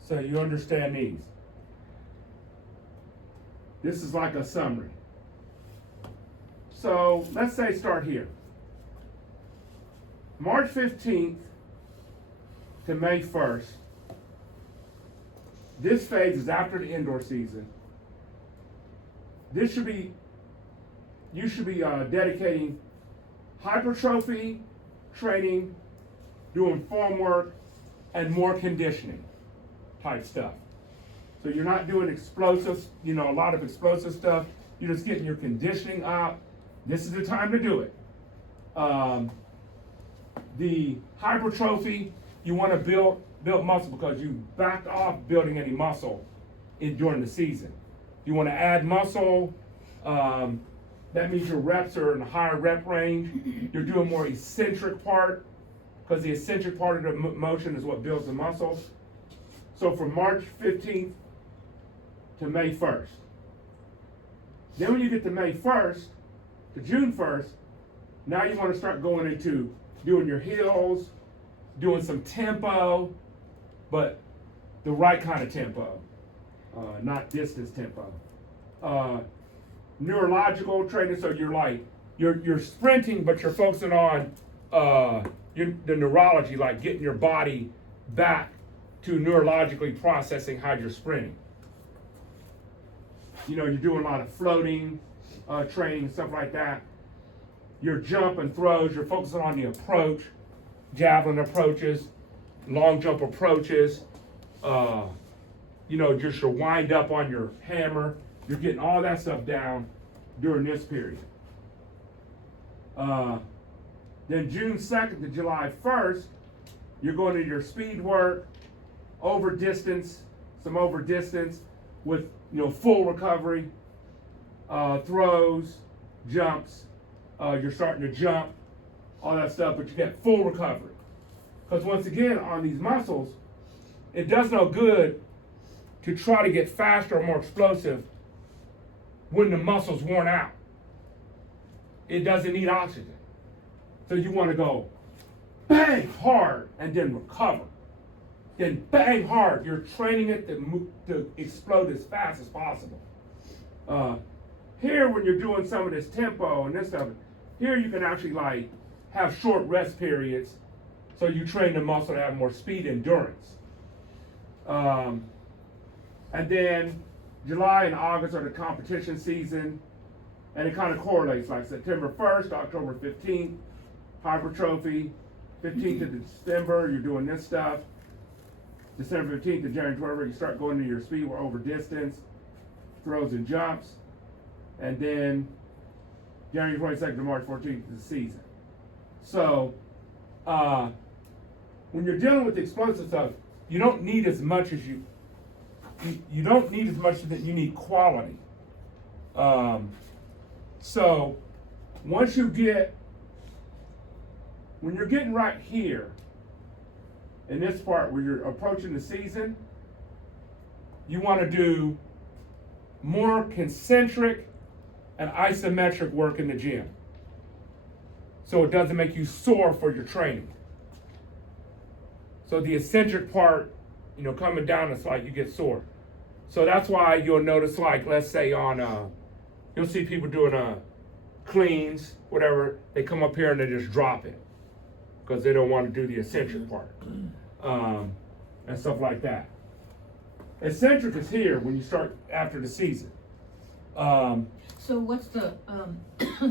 So you understand these. This is like a summary. So let's say start here. March 15th to May 1st. This phase is after the indoor season. You should be dedicating hypertrophy training, doing form work, and more conditioning type stuff. So you're not doing explosive, a lot of explosive stuff. You're just getting your conditioning up. This is the time to do it. The hypertrophy, you want to build muscle because you backed off building any muscle during the season. You want to add muscle. That means your reps are in a higher rep range. You're doing more eccentric part because the eccentric part of the motion is what builds the muscles. So from March 15th to May 1st. Then when you get to May 1st to June 1st, now you want to start going into doing your hills, doing some tempo, but the right kind of tempo, not distance tempo. Neurological training, so you're sprinting, but you're focusing on the neurology, like getting your body back to neurologically processing how you're sprinting. You're doing a lot of floating training, stuff like that. Your jump and throws, you're focusing on the approach, javelin approaches, long jump approaches, just your wind up on your hammer. You're getting all that stuff down during this period. Then June 2nd to July 1st, you're going to your speed work, over distance with full recovery, throws, jumps. You're starting to jump, all that stuff, but you get full recovery. Because once again, on these muscles, it does no good to try to get faster or more explosive when the muscle's worn out. It doesn't need oxygen. So you want to go bang hard and then recover. Then bang hard. You're training it to explode as fast as possible. Here, when you're doing some of this tempo and this stuff, here you can actually have short rest periods, so you train the muscle to have more speed endurance. And then July and August are the competition season, and it kind of correlates, like September 1st to October 15th, hypertrophy. 15th to December, you're doing this stuff. December 15th to January 12th, you start going to your speed or over distance, throws and jumps. And then January 22nd to March 14th is the season. So when you're dealing with explosive stuff, you don't need as much as you don't need as much as that. You need quality. So once you get, when you're getting right here, in this part where you're approaching the season, you want to do more concentric and isometric work in the gym, so it doesn't make you sore for your training. So the eccentric part, coming down, it's like you get sore. So that's why you'll notice, like, let's say on, you'll see people doing cleans, whatever, they come up here and they just drop it because they don't want to do the eccentric part, and stuff like that. Eccentric is here when you start after the season. So what's the,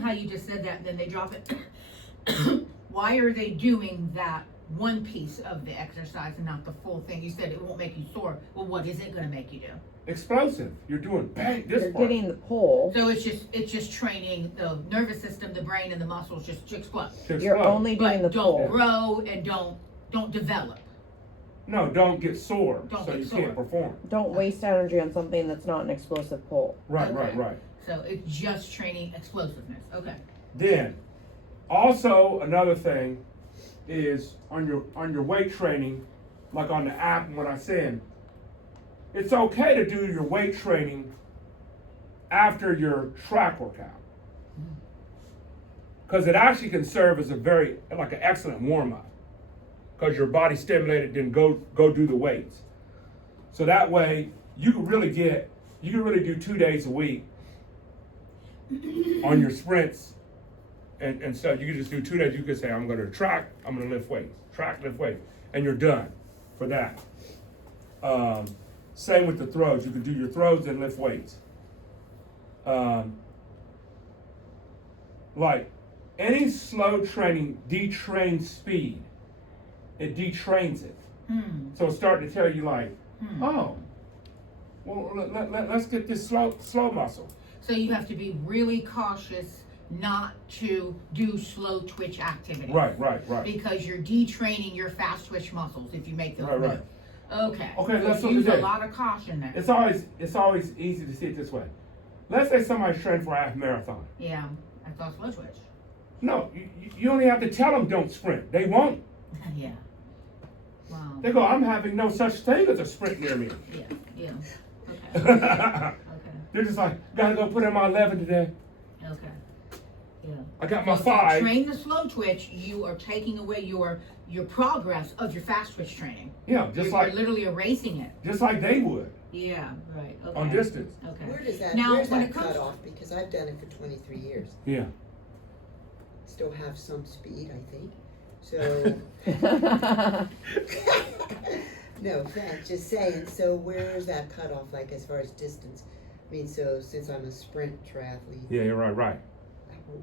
how you just said that, then they drop it. Why are they doing that one piece of the exercise and not the full thing? You said it won't make you sore. Well, what is it gonna make you do? Explosive. You're doing bang, this You're part. getting the pull. So it's just training the nervous system, the brain, and the muscles just to explode. To You're explode. only doing But the don't pull. grow and don't develop. No, don't get sore, Don't so get you sore. can't perform. Don't waste energy on something that's not an explosive pull. Right, Okay. right. So it's just training explosiveness. Okay. Then, also another thing is on your weight training, like on the app and what I said, it's okay to do your weight training after your track workout, because it actually can serve as an excellent warm up, because your body stimulated, then go do the weights. So that way you can really do 2 days a week on your sprints and stuff. You can just do 2 days. You can say, I'm gonna track, I'm gonna lift weights, track, lift weights, and you're done for that. Same with the throws. You can do your throws and lift weights. Like any slow training detrains speed. It detrains it. So it's starting to tell you like, oh, well, let's get this slow muscle. So you have to be really cautious not to do slow twitch activity. Right. Because you're detraining your fast twitch muscles if you make those Right. moves. Okay. Okay, So let's look use at a this. lot of caution there. It's always easy to see it this way. Let's say somebody's training for a half marathon. Yeah, I thought slow twitch. No, you only have to tell them don't sprint. They won't. Yeah. Wow. They go, I'm having no such thing as a sprint near me. Yeah. Okay. Okay. They're just like, gotta go put in my 11 today. Okay. Yeah. I got my So if you 5. train the slow twitch, you are taking away your progress of your fast twitch training. Yeah, You're literally erasing it. just like they would Yeah. Right. Okay. on distance. Okay. Where's Now, that when it comes cut off? Because I've done it for 23 years. Yeah. Still have some speed, I think. So, no offense, just saying. So where's that cutoff, like as far as distance? I mean, so since I'm a sprint triathlete. Yeah, you're right.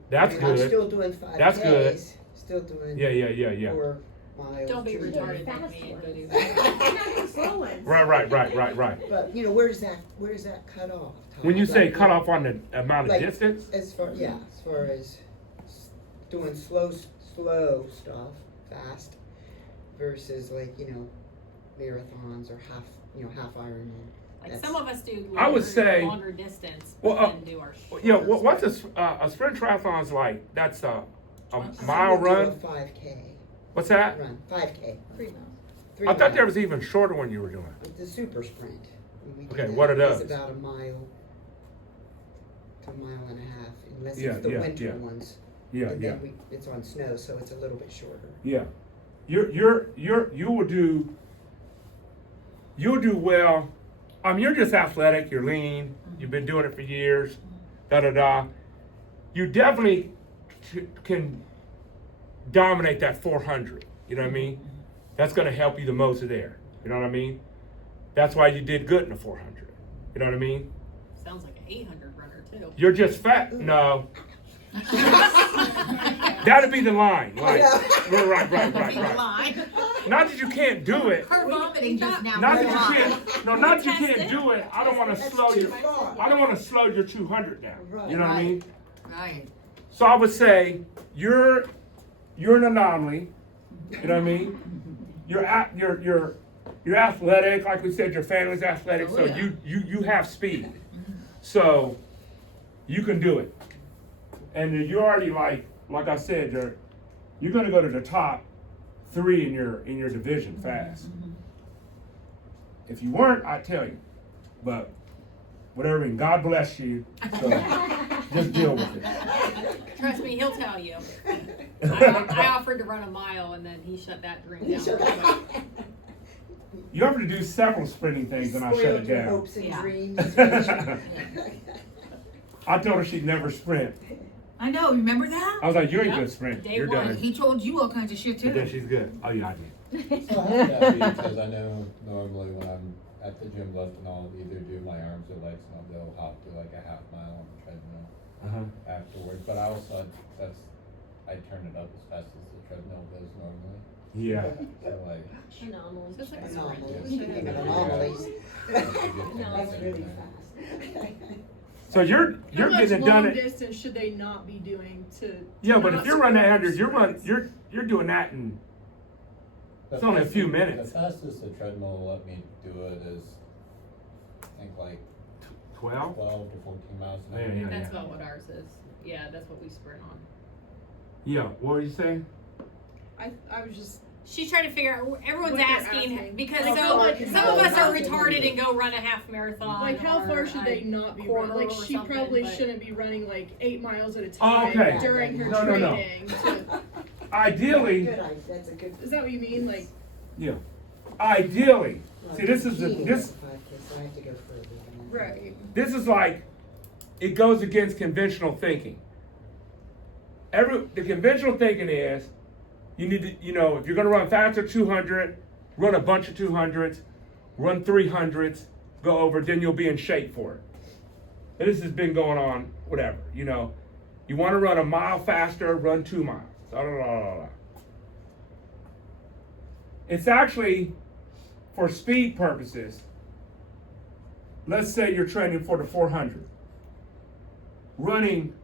That's I'm good. still doing 5 That's good. Ks. Still doing Yeah. 4 miles. Don't be 2 retarded miles. like me and go do that. Right. But where's that cut off? Todd? When you say Like, cut off on the amount of like, distance, as far as doing slow stuff, fast, versus like marathons or half Ironman. Like That's- some of us do I would say- longer distance, well, but then do our yeah, shorter what's stuff. a sprint triathlon's like? That's a I'm mile gonna do run? a 5K What's that? run, 5K. 3 miles. 3 I thought miles. there was even shorter one you were doing. The super sprint. We do Okay, that. what are those? It's about a mile to a mile and a half, unless Yeah, it's the yeah, winter yeah. ones. Yeah. And then it's on snow, so it's a little bit shorter. Yeah, you will do well. You're just athletic. You're lean. You've been doing it for years. You definitely can dominate that 400. You know what I mean? That's going to help you the most there. You know what I mean? That's why you did good in the 400. You know what I mean? Sounds like an 800 runner too. You're just fat. No. That'd be the line. Like, right. Line. Not that you can't do it. Her vomiting just now. Not that was you a lie. can't. No, not that you can't do it. I don't want to That's slow too you. far. I don't want to slow your 200 down. You know what I mean? Right. So I would say you're an anomaly. You know what I mean? You're you're athletic, like we said, your family's athletic, Oh, so yeah. you have speed. So you can do it. And you're already like I said, you're gonna go to the top 3 in your division fast. If you weren't, I'd tell you. But whatever, and God bless you. So just deal with it. Trust me, he'll tell you. I offered to run a mile and then he shut that dream down. You offered to do several sprinting things and I shut Spoiled it your down. hopes and Yeah. dreams. I told her she'd never sprint. I know, remember that? I was like, you ain't Yep. gonna sprint. Day You're one. done. He told you all kinds of shit But then too. she's good. Oh yeah, I did. So how would that be? Because I know normally when I'm at the gym lifting, I'll either do my arms or legs and I'll go hop to like a half mile on the treadmill afterwards. But I also, I turn it up as fast as the treadmill goes normally. Yeah. So like, Anomalies. Just like a Anomalies. sprint. Speaking of anomalies. That's really fast. So you're How much getting it done. long distance should they not be doing to? Yeah, but not if you're running sprint 100, sprints? you're doing that in the It's only a few fastest- minutes. The fastest the treadmill will let me do it is, I think like 12. 12 to 14 miles an hour. Yeah, yeah. That's about what ours is. Yeah, that's what we sprint on. Yeah. What were you saying? I was just, She's trying to figure out. Everyone's What they're asking, asking. because Like, so how much- some of us are retarded and go run a half marathon. like, how or far should a they not be quarter running? Like, or she something, probably but- shouldn't be running like 8 miles at a Oh, time okay. during her No, no, no. training. to- Ideally, Good idea, that's a good. is that what you mean? Like, yeah. Ideally, see, this is Key this podcast, so I have to go further than that. right. this is like it goes against conventional thinking. The conventional thinking is you need to, if you're going to run faster 200, run a bunch of 200s, run 300s, go over, then you'll be in shape for it. And this has been going on, whatever, you want to run a mile faster, run 2 miles. Blah, blah, blah, blah, blah. It's actually for speed purposes. Let's say you're training for the 400. Running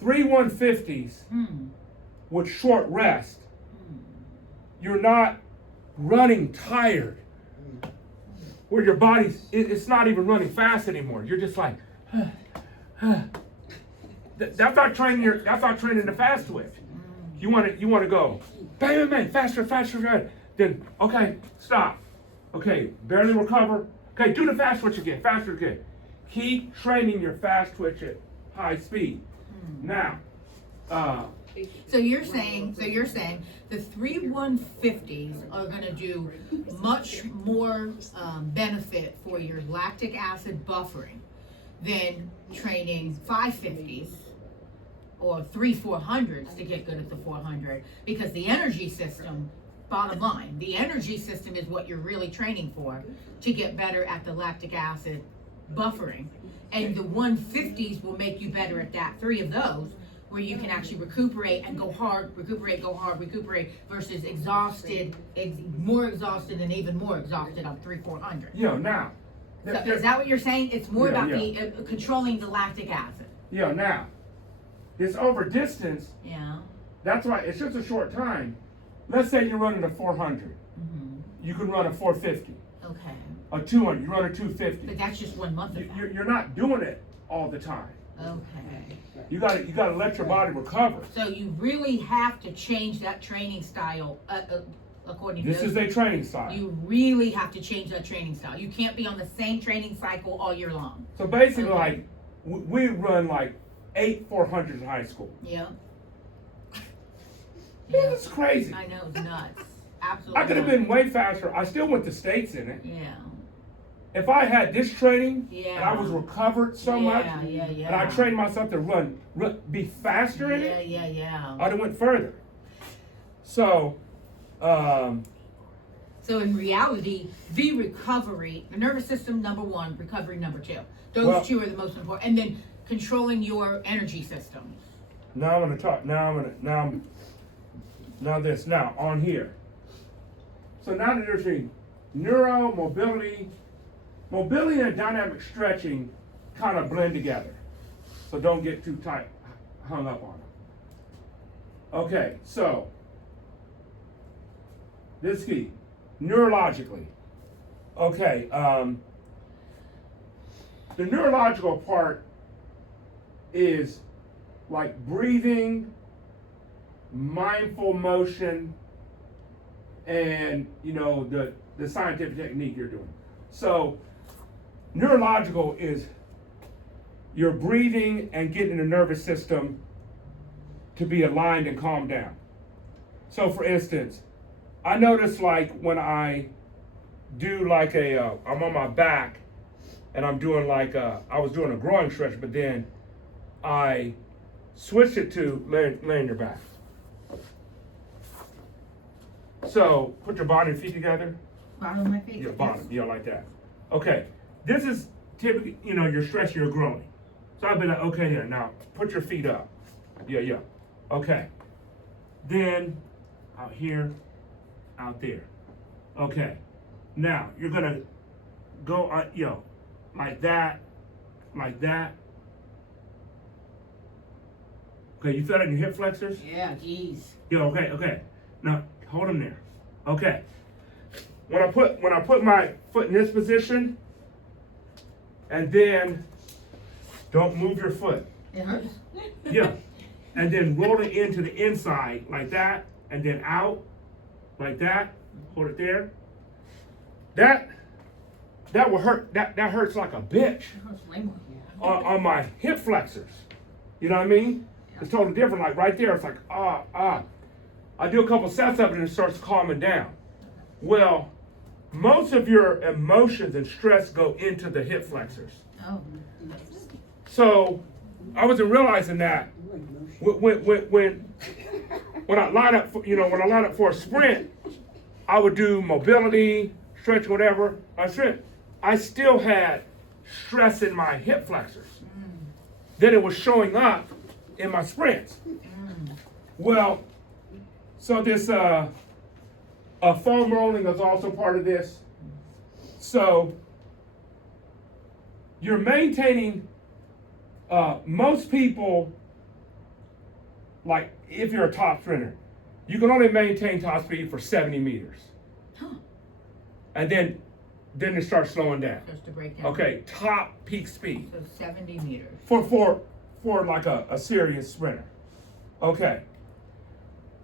3 150s with short rest, you're not running tired. Where your body's, it's not even running fast anymore. You're just like, that's not training the fast twitch. You want to go, bang, bang, bang, faster, faster, faster. Then, okay, stop. Okay, barely recover. Okay, do the fast twitch again, faster again. Keep training your fast twitch at high speed. Now, So you're saying the 3 150s are gonna do much more benefit for your lactic acid buffering than training 550s or 3 400s to get good at the 400, because the energy system, bottom line, the energy system is what you're really training for to get better at the lactic acid buffering. And the 150s will make you better at that, 3 of those, where you can actually recuperate and go hard, recuperate, go hard, recuperate, versus exhausted, more exhausted and even more exhausted on 3 400. now. So is that what you're saying? It's more Yeah, about yeah. the controlling the lactic acid. Now. This over distance, Yeah. that's why it's just a short time. Let's say you're running a 400. You can run a 450. Okay. A 200, you run a 250. But that's just 1 month of that. You're not doing it all the time. Okay. You gotta let your body recover. So you really have to change that training style, according to This is a training style. You really have to change that training style. You can't be on the same training cycle all year long. So basically, Okay. like, we run like 8 400s in high school. Yeah. This is crazy. I know, it's nuts. Absolutely. I could have been way faster. I still went to states in it. Yeah. If I had this training and I Yeah. was recovered so much, Yeah. and I trained myself to run be faster in it, Yeah. I'd have went further. So, So in reality, the recovery, the nervous system, number 1, recovery, number 2. Those Well- 2 are the most important. And then controlling your energy systems. now I'm gonna talk. Now on here. So now that there's a neuro, mobility and dynamic stretching kind of blend together. So don't get too tight, hung up on them. Okay, so this is key. Neurologically, Okay, the neurological part is like breathing, mindful motion, and the scientific technique you're doing. So neurological is your breathing and getting the nervous system to be aligned and calm down. So for instance, I notice like when I do like I'm on my back and I'm doing like I was doing a groin stretch, but then I switched it to laying your back. So put your body and feet together. Bottom of my feet. Your bottom, like that. Okay, this is typically, you're stretching your groin. So I'd be like, okay, here, now put your feet up. Yeah. Okay. Then out here, out there. Okay. Now you're gonna go, like that. Okay, you feel that in your hip flexors? Yeah, geez. Yeah. Okay. Now hold them there. Okay. When I put my foot in this position, and then don't move your foot. It hurts. Yeah. And then roll it into the inside like that, and then out like that. Hold it there. That will hurt. That hurts like a bitch It hurts way more. on my hip flexors. You know what I mean? It's totally different. Like right there, it's like I do a couple sets of it and it starts calming down. Well, most of your emotions and stress go into the hip flexors. Oh. So I wasn't realizing that when I line up for a sprint, I would do mobility, stretch, whatever. I still had stress in my hip flexors. Then it was showing up in my sprints. Well, so this foam rolling is also part of this. So you're maintaining, most people, like if you're a top sprinter, you can only maintain top speed for 70 meters. And then it starts slowing down. Just to break down. Okay, top peak speed. So 70 meters. For like a serious sprinter. Okay.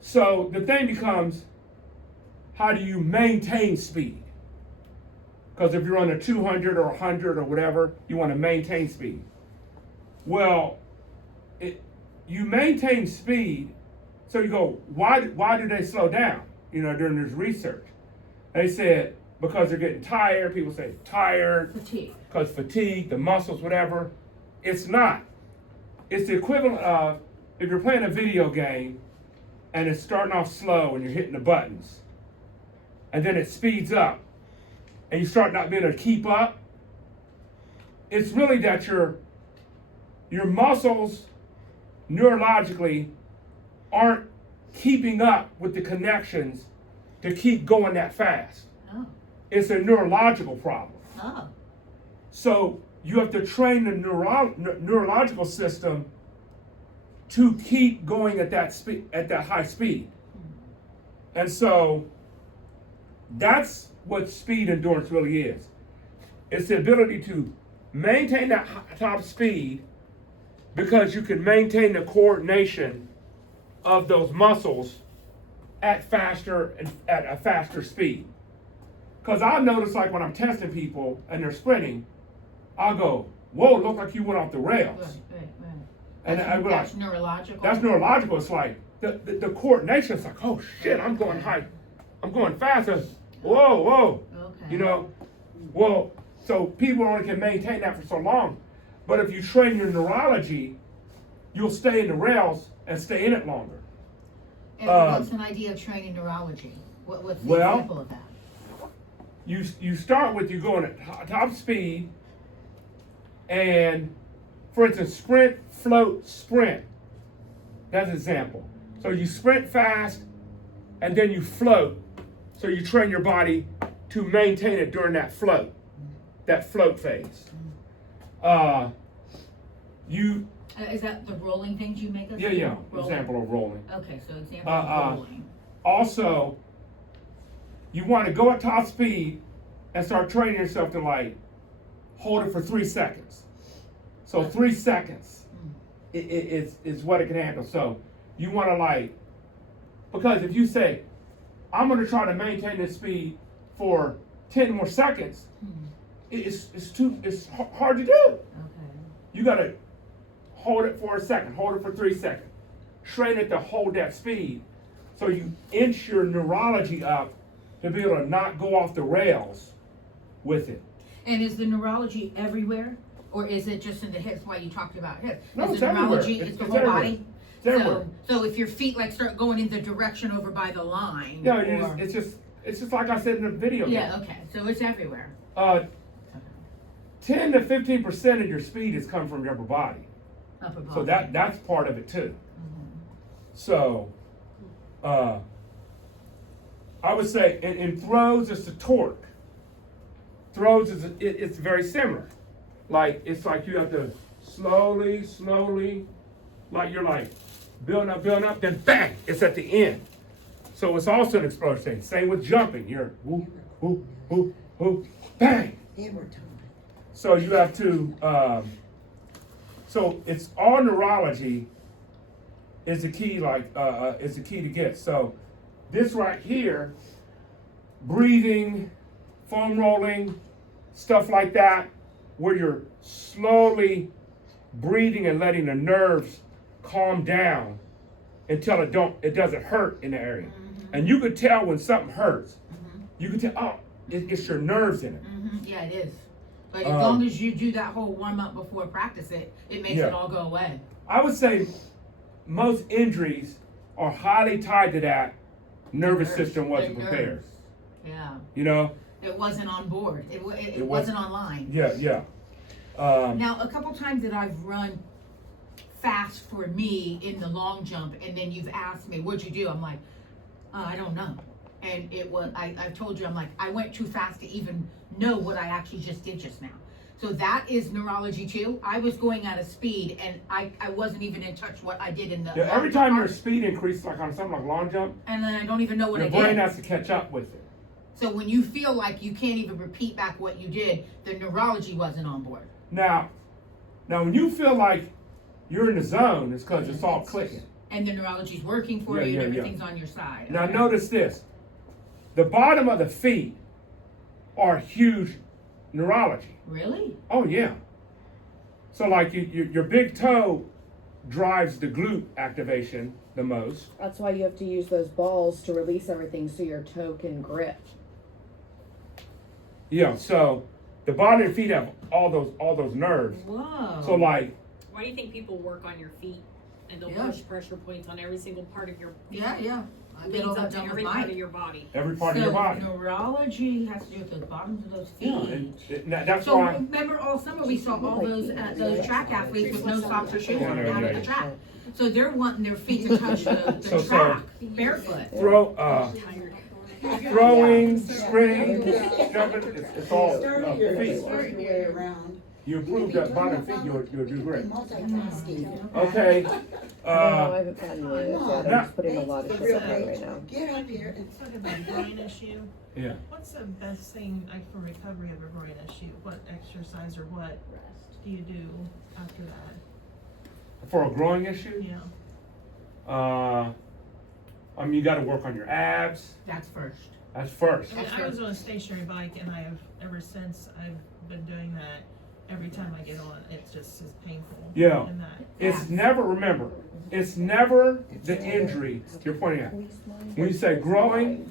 So the thing becomes, how do you maintain speed? Because if you're on a 200 or 100 or whatever, you want to maintain speed. Well, you maintain speed, so you go, why do they slow down? During this research. They said, because they're getting tired. People say tired. Fatigue. Because fatigue, the muscles, whatever. It's not. It's the equivalent of if you're playing a video game and it's starting off slow and you're hitting the buttons, and then it speeds up and you start not being able to keep up. It's really that your muscles neurologically aren't keeping up with the connections to keep going that fast. Oh. It's a neurological problem. Oh. So you have to train the neurological system to keep going at that speed, at that high speed. And so that's what speed endurance really is. It's the ability to maintain that top speed because you can maintain the coordination of those muscles at a faster speed. Because I've noticed, like when I'm testing people and they're sprinting, I'll go, whoa, look like you went off the rails. Right. And That's neurological. That's neurological. It's like the coordination is like, oh shit, I'm going high, I'm going faster. Whoa. Okay. Well, so people only can maintain that for so long. But if you train your neurology, you'll stay in the rails and stay in it longer. And what's an idea of training neurology? What's the example of that? You start with you going at top speed, and for instance, sprint, float, sprint. That's an example. So you sprint fast, and then you float. So you train your body to maintain it during that float phase. Is that the rolling things you make us do? Yeah. Rolling. Example of rolling. Okay, so example of rolling. Also, you want to go at top speed and start training yourself to like hold it for 3 seconds. So 3 seconds is what it can handle. So you want to like, because if you say, I'm going to try to maintain this speed for 10 more seconds, it's hard to do. Okay. You got to hold it for a second, hold it for 3 seconds. Train it to hold that speed so you inch your neurology up to be able to not go off the rails with it. And is the neurology everywhere, or is it just in the hips? Why you talked about hips? No, is it's the everywhere. neurology is the It's whole everywhere. body? It's everywhere. So if your feet like start going in the direction over by the line, No, or, it's just like I said in the video. yeah, okay, so it's everywhere. 10 to 15% of your speed is coming from your upper body. Upper body. So that's part of it too. So, I would say in throws, it's the torque. Throws it's very similar. Like it's like you have to slowly, like you're like building up, then bang, it's at the end. So it's also an explosive thing. Same with jumping. You're whoop, whoop, whoop, whoop, bang. Hammer time. So you have to, so it's all neurology is the key, is the key to get. So this right here, breathing, foam rolling, stuff like that, where you're slowly breathing and letting the nerves calm down until it doesn't hurt in the area. And you could tell when something hurts. You could tell, oh, it's your nerves in it. Yeah, it is. But as long as you do that whole warm up before practice, it makes Yeah. it all go away. I would say most injuries are highly tied to that nervous Nerves. system wasn't The prepared. nerves. Yeah. You know? It wasn't on board. It It wasn't online. Yeah. Now, a couple times that I've run fast for me in the long jump, and then you've asked me, what'd you do? I'm like, I don't know. And it was, I've told you, I'm like, I went too fast to even know what I actually just did just now. So that is neurology too. I was going at a speed, and I wasn't even in touch what I did in the Yeah, every long time jump your part, speed increases, like on something like long jump, and then I don't even know what your I brain did. has to catch up with it. So when you feel like you can't even repeat back what you did, the neurology wasn't on board. Now when you feel like you're in the zone, it's because it's all clicking. And the neurology's working for you, Yeah. and everything's on your side. Now Okay. notice this. The bottom of the feet are huge neurology. Really? Oh yeah. So like your big toe drives the glute activation the most. That's why you have to use those balls to release everything so your toe can grip. Yeah, so the bottom of your feet have all those nerves. Whoa. So like, Why do you think people work on your feet and they'll Yeah. push pressure points on every single part of your feet? Yeah. I did all Leads that up to done every with part mine. of your body. every part of your body. Neurology has to do with the bottoms of those feet. That's So why. remember all summer we saw all those track athletes with no socks or shoes on out at the track. So they're wanting their feet to touch the So- track barefoot. Throwing, sprinting, jumping, it's all Start your feet. way around. You improve that bottom feet, you'll do great. Multitasking. Okay. No, I haven't gotten any of that. now- I'm just putting a lot of The shit real on right great. now. Get up here and Talk about groin issue. Yeah. What's the best thing like for recovery of a groin issue? What exercise or what do you do after that? For a growing issue, Yeah. you got to work on your abs. That's first. That's first. I mean, I was on a stationary bike and I have, ever since I've been doing that, every time I get on, it's just as painful. Yeah. And that. It's never the injury you're pointing at. When you say growing,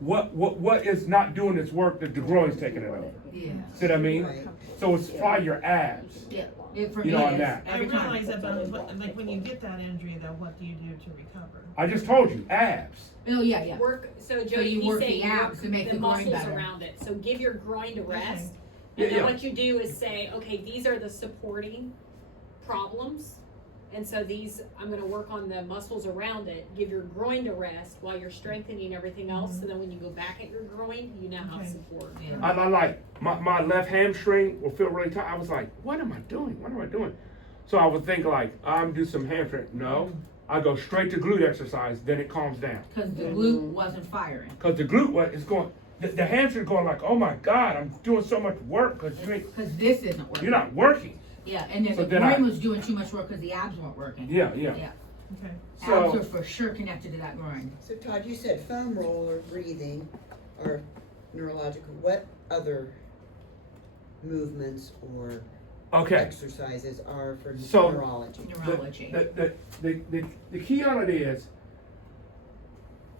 what is not doing its work that the growing's taking it over? Yeah. See what I mean? Right. So it's probably your abs. Yeah. For You me, know, on it's that. I every time. realize that, but like when you get that injury though, what do you do to recover? I just told you, abs. Oh, yeah. Work, so Jody, you he's work saying the abs work to make the groin muscles better. around it. So give your groin to rest. Yeah, And then yeah. what you do is say, okay, these are the supporting problems. And so these, I'm gonna work on the muscles around it, give your groin to rest while you're strengthening everything else. So then when you go back at your groin, you now have Okay. support. I like my left hamstring will feel really tight. I was like, what am I doing? What am I doing? So I would think like, I'm do some hamstring. No, I go straight to glute exercise. Then it calms down Because the glute wasn't firing. because the glute is going. the hamstring going like, oh my God, I'm doing so much work because Because this isn't working. you're not working. Yeah, and then So the then groin was doing too much work because the abs weren't working. Yeah. Yeah. Okay. Abs So are for sure connected to that groin. So Todd, you said foam roller, breathing, or neurological, what other movements or okay. exercises are for So- neurology? Neurology. The key on it is,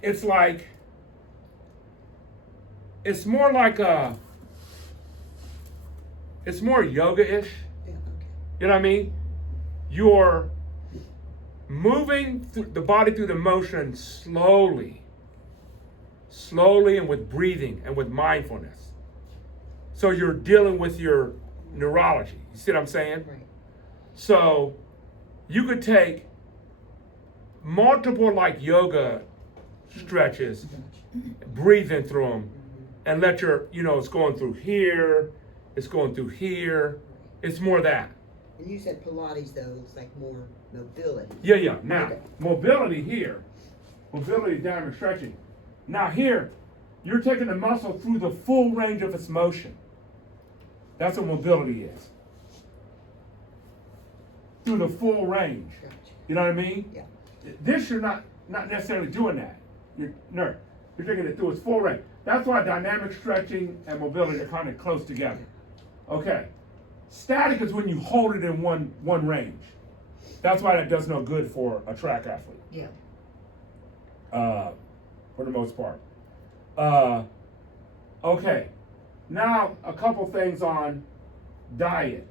it's like, it's more like it's more yoga-ish. Yeah, okay. You know what I mean? You're moving the body through the motion slowly and with breathing and with mindfulness. So you're dealing with your neurology. You see what I'm saying? Right. So you could take multiple like yoga stretches, breathing through them, and let your, it's going through here, it's going through here. It's more that. And you said Pilates though, it's like more mobility. Yeah. Now, Okay. mobility here, mobility dynamic stretching. Now here, you're taking the muscle through the full range of its motion. That's what mobility is. Through the full range. Gotcha. You know what I mean? Yeah. This you're not necessarily doing that. You're taking it through its full range. That's why dynamic stretching and mobility are kind of close together. Okay. Static is when you hold it in one range. That's why that does no good for a track athlete. Yeah. For the most part. Okay. Now a couple things on diet.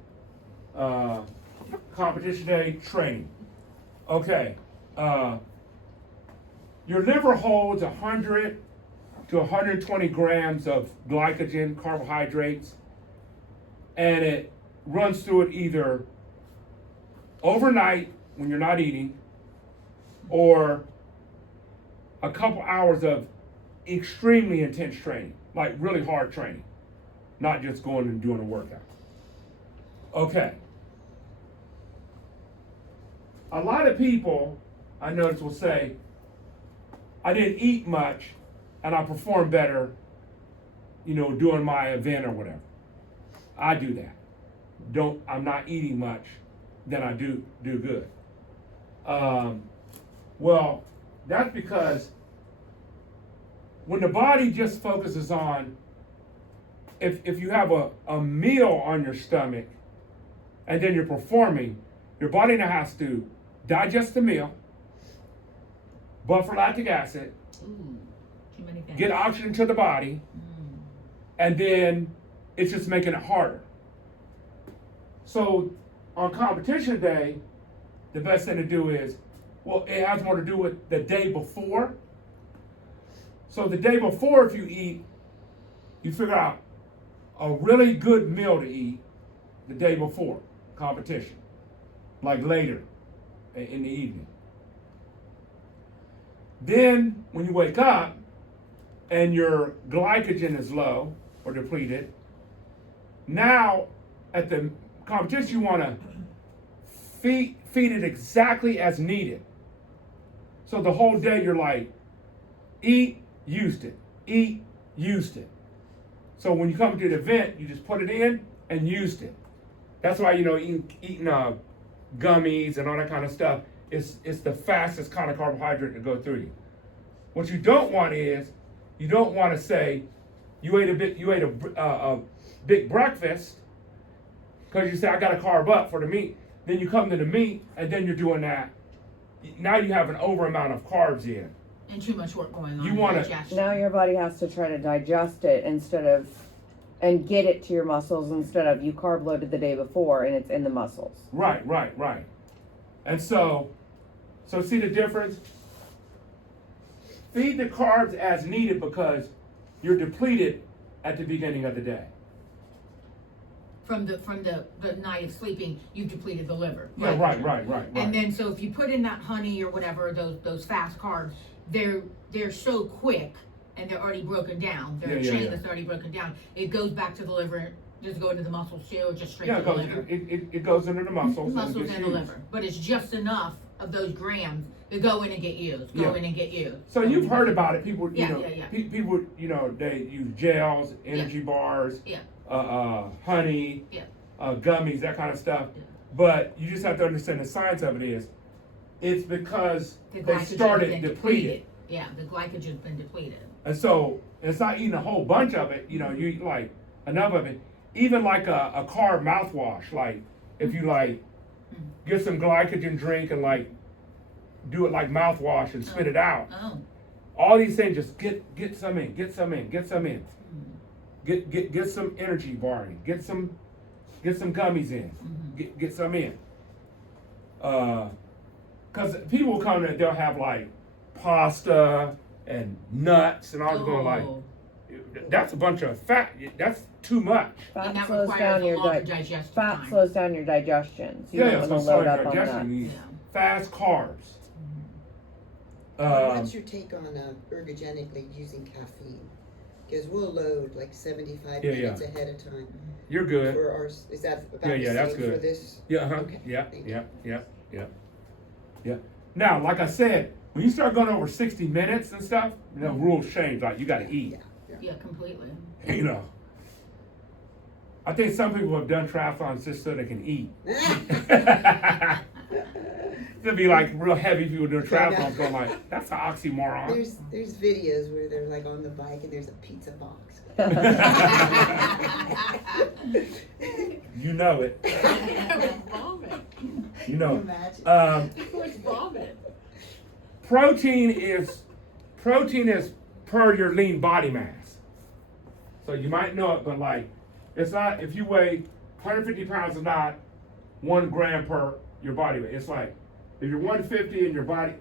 Competition day training. Okay. Your liver holds 100 to 120 grams of glycogen, carbohydrates, and it runs through it either overnight when you're not eating, or a couple hours of extremely intense training, like really hard training, not just going and doing a workout. Okay. A lot of people, I notice, will say, I didn't eat much and I performed better, doing my event or whatever. I do that. I'm not eating much, then I do good. Well, that's because when the body just focuses on, if you have a meal on your stomach and then you're performing, your body now has to digest the meal, buffer lactic acid, Ooh, too many things. get oxygen to the body, and then it's just making it harder. So on competition day, the best thing to do is, it has more to do with the day before. So the day before, if you eat, you figure out a really good meal to eat the day before competition, like later in the evening. Then when you wake up and your glycogen is low or depleted, now at the competition you want to feed it exactly as needed. So the whole day you're like, eat, used it, eat, used it. So when you come to the event, you just put it in and used it. That's why, eating gummies and all that kind of stuff, it's the fastest kind of carbohydrate to go through you. What you don't want is, you don't want to say, you ate a big breakfast, because you say, I got to carb up for the meat. Then you come to the meat, and then you're doing that. Now you have an over amount of carbs in. And too much work going on. You wanna- digestion. Now your body has to try to digest it and get it to your muscles instead of you carb loaded the day before and it's in the muscles. Right. And so see the difference? Feed the carbs as needed because you're depleted at the beginning of the day. From the night of sleeping, you've depleted the liver. Yeah, right. And then so if you put in that honey or whatever, those fast carbs, they're so quick and they're already broken down. They're a chain that's already broken down. It goes back to the liver, just go into the muscles too, or just straight to the liver. It goes into the muscles. Muscles and the liver. But it's just enough of those grams that go in and get used, Yeah. in and get used. So you've heard about it. People, you Yeah, know, yeah, yeah. people, you know, they use gels, energy bars, Yeah. Honey, Yeah. Gummies, that kind of stuff. Yeah. But you just have to understand the science of it is, it's because The they glycogen's started been depleted. Yeah, the glycogen's been depleted. And so it's not eating a whole bunch of it, you know, you eat like enough of it. Even like a carb mouthwash, like if you like get some glycogen drink and like do it like mouthwash and spit it out. Oh. All these things, just get some in, get some in, get some in. Get some energy bar in, get some gummies in, get some in. Cause people will come and they'll have like pasta and nuts, and I was going like, that's a bunch of fat. That's too much. And Fat that slows requires down a your longer digestion fat time. slows down your digestion. So you Yeah, don't it's want gonna to slow load your up on digestion. that. You need Yeah. fast carbs. What's your take on ergogenically using caffeine? Because we'll load like 75 Yeah, minutes ahead of time. You're good. For our, is that about Yeah, the yeah, that's same for good. this? Yeah, Okay, thank you. Yeah. Now, like I said, when you start going over 60 minutes and stuff, you know, rules change. Like you got to eat. Yeah, completely. You know. I think some people have done triathlons just so they can eat. It'd be like real heavy people doing triathlons going like, that's an oxymoron. There's videos where they're like on the bike and there's a pizza box. You know it. Vomit. You know Can you it. imagine? What's vomit? Protein is per your lean body mass. So you might know it, but like, it's not, if you weigh 150 pounds is not 1 gram per your body weight. It's like, if you're 150 and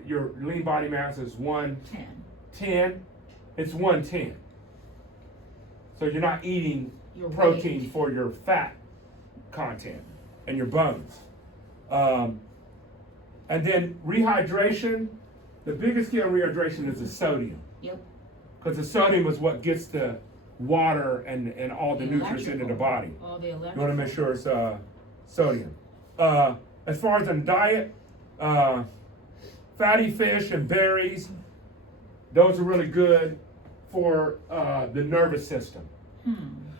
your lean body mass is 110, it's 110. So you're not eating Your protein weight. for your fat content and your bones. And then rehydration, the biggest key on rehydration is the sodium. Yep. Because the sodium is what gets the water and all the nutrients into the body. All the You want to electrical. make sure it's sodium. As far as in diet, fatty fish and berries, those are really good for the nervous system.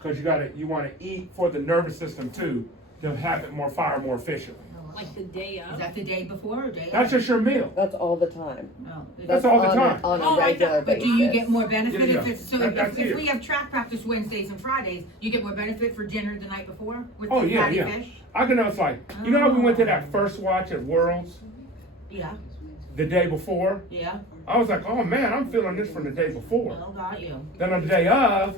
Because you want to eat for the nervous system too, to have it fire more efficiently. Like the day of? Is that the day before or day That's after? just your meal. That's all the time. No. That's all the on time. On Oh, a I regular know, But basis. do you get more benefit Yeah, if yeah. it's, so That's if it. we have track practice Wednesdays and Fridays, you get more benefit for dinner the night before with Oh the yeah, fatty yeah. fish? I can know it's like, you know how we went to that first watch at Worlds Yeah, the day before? yeah. I was like, oh man, I'm feeling this from the day before. Oh, got you. Then on the day of,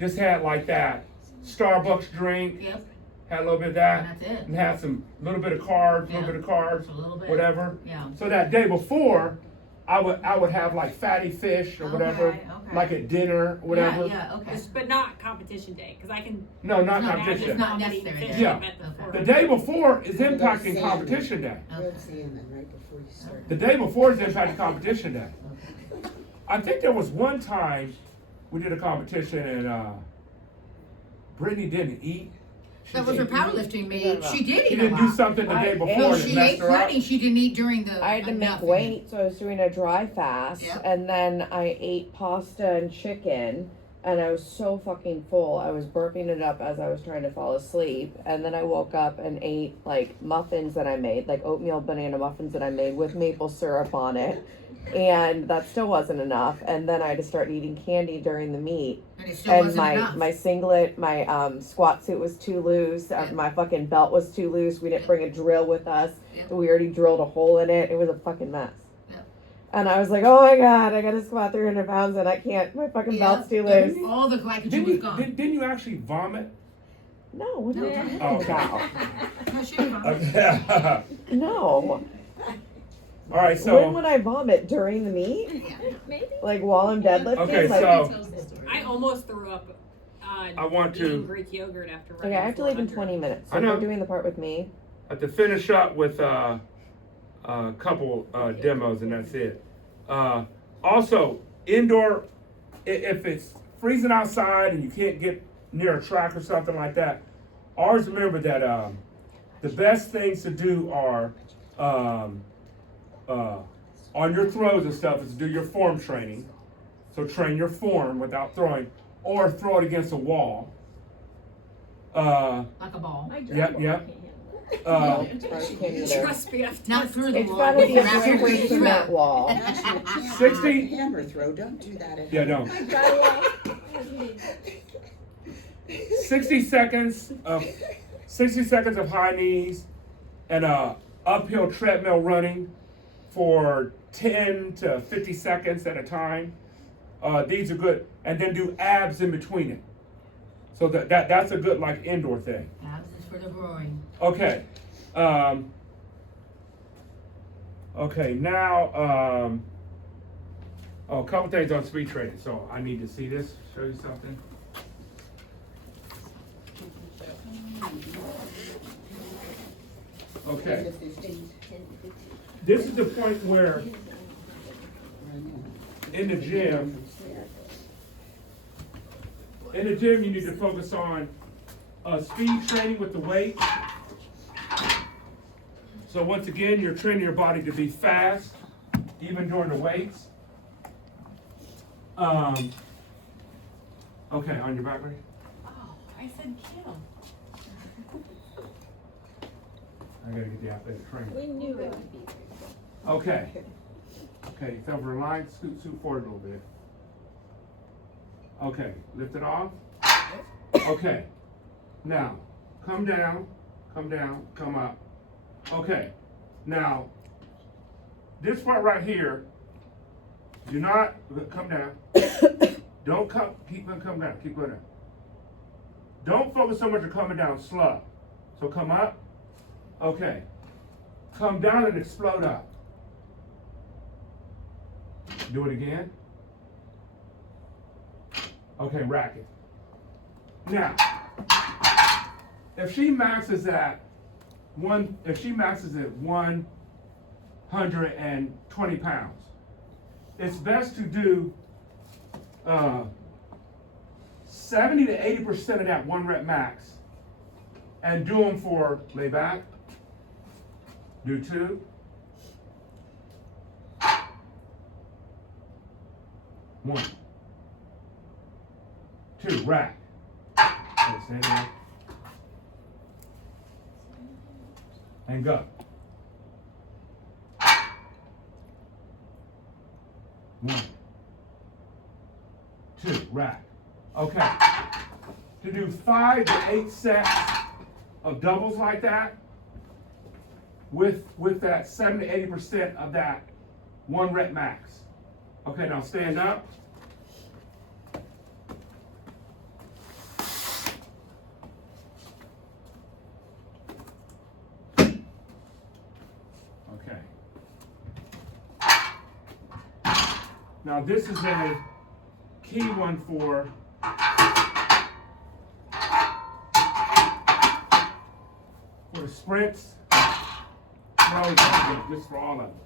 just had like that Starbucks drink, Yep, had a little bit of that, and that's it. and had some little bit of carbs, Yeah. little bit of carbs, Just a little bit. whatever. Yeah. So that day before, I would have like fatty fish or whatever, Okay, okay. like at dinner, or whatever. Yeah, yeah, okay. But not competition day, because I can No, not It's not competition. It's not imagine necessary fish day. Yeah. at the Okay. The fort. day before is impacting Salmon. competition day. Grilled salmon right before you start. The day before is impacting competition day. I think there was one time we did a competition and Brittany didn't eat. That was her powerlifting meet. She did She eat a didn't do lot. something the day before No, that she messed ate her up. plenty. She didn't eat during the. I had to make nothing. weight, so I was doing a dry fast, Yep. and then I ate pasta and chicken, and I was so fucking full. I was burping it up as I was trying to fall asleep, and then I woke up and ate like muffins that I made, like oatmeal banana muffins that I made with maple syrup on it, and that still wasn't enough. And then I had to start eating candy during the meet. And it still And wasn't my enough. my singlet, my squat suit was too loose. Yeah. My fucking belt was too loose. We didn't bring a drill with us. Yeah. We already drilled a hole in it. It was a fucking mess. Yeah. And I was like, oh my god, I gotta squat 300 pounds and I can't. My fucking belt's too loose. All the glycogen Didn't was you, gone. didn't you actually vomit? No, what are you talking Oh, okay. about? No, she was gone. Okay. No. All right, When so would I vomit? During the meet? Maybe. Like while I'm deadlifting? okay, like, so I almost threw up. I want to- eating Greek yogurt after running. Okay, I have to leave in 400. 20 minutes. So I know. we're doing the part with me. to finish up with a couple demos, and that's it. Also, indoor, if it's freezing outside and you can't get near a track or something like that, always remember that the best things to do are on your throws and stuff is to do your form training. So train your form without throwing, or throw it against a wall. Like a ball. Yep. Trust me, I've Not through the It's wall. gotta be a That's your very throw. cement wall. Actually, 60? hammer throw, don't do that at Yeah, home. don't. 60 seconds of high knees and a uphill treadmill running for 10 to 50 seconds at a time. These are good, and then do abs in between it. So that's a good like indoor thing. Abs is for the groin. Okay. Okay, now, a couple things on speed training. So I need to see this, show you something. Okay. This is the point where in the gym you need to focus on speed training with the weight. So once again, you're training your body to be fast, even during the weights. Okay, on your back, ready? Oh, I said kill. I gotta get the athletic trainer. We knew it would be. Okay. Okay, it's over the line, scoot forward a little bit. Okay, lift it off. Okay, now, come down, come up. Okay, now, this part right here, do not, come down. Don't come, keep going down, keep going down. Don't focus so much on coming down slow. So come up, okay. Come down and explode up. Do it again. Okay, rack it. Now, if she maxes at 120 pounds, it's best to do 70 to 80% of that 1 rep max and do them for lay back, do 2, 1, 2, rack. Okay, stand there. And go. 1, 2, rack. Okay. To do 5 to 8 sets of doubles like that, with that 70 to 80% of that 1 rep max. Okay, now stand up. Okay. Now this is a key one for the sprints. No, just for all of them.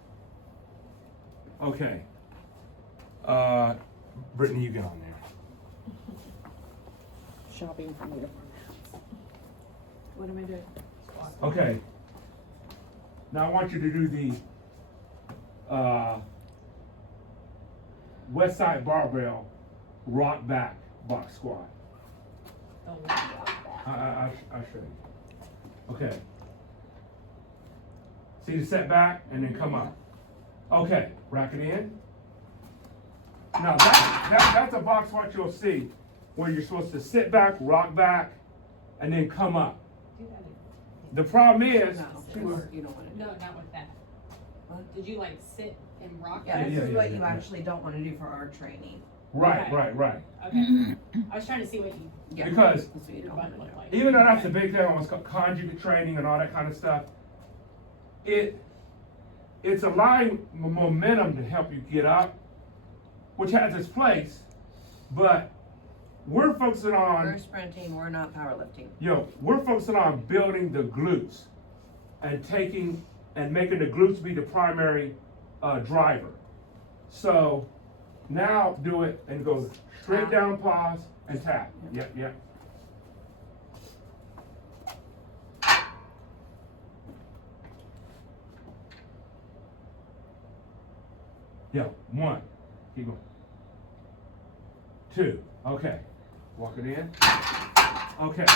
Okay. Brittany, you get on there. Shopping for uniform. What am I doing? Okay. Now I want you to do the west side barbell rock back box squat. I'll show you. Okay. See the setback and then come up. Okay, rack it in. Now that's a box squat you'll see where you're supposed to sit back, rock back, and then come up. The problem is, You don't want to do No, not with that. Did you like sit and rock? Yeah, this is yeah, what yeah, you yeah. actually don't want to do for our training. right. Okay. I was trying to see what you, Yeah. Because That's what you your don't butt want to looked do. like. even though that's a big thing, almost conjugate training and all that kind of stuff, it's allowing momentum to help you get up, which has its place, but we're focusing We're on, sprinting, we're not powerlifting. we're focusing on building the glutes and making the glutes be the primary driver. So now do it and go straight Tap. down, pause, and tap. Yep. Yeah, 1. Keep going. 2. Okay. Walk it in. Okay.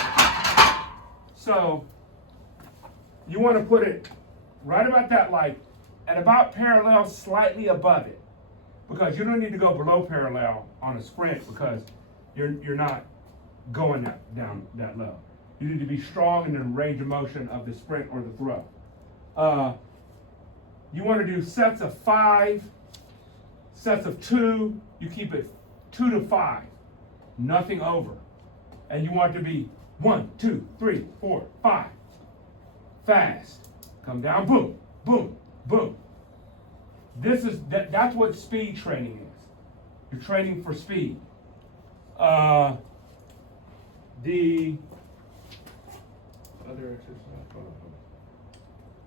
So you want to put it right about that, like at about parallel, slightly above it, because you don't need to go below parallel on a sprint because you're not going down that low. You need to be strong in the range of motion of the sprint or the throw. You want to do sets of 5, sets of 2. You keep it 2 to 5, nothing over. And you want it to be 1, 2, 3, 4, 5. Fast. Come down, boom, boom, boom. That's what speed training is. You're training for speed. The other exercise.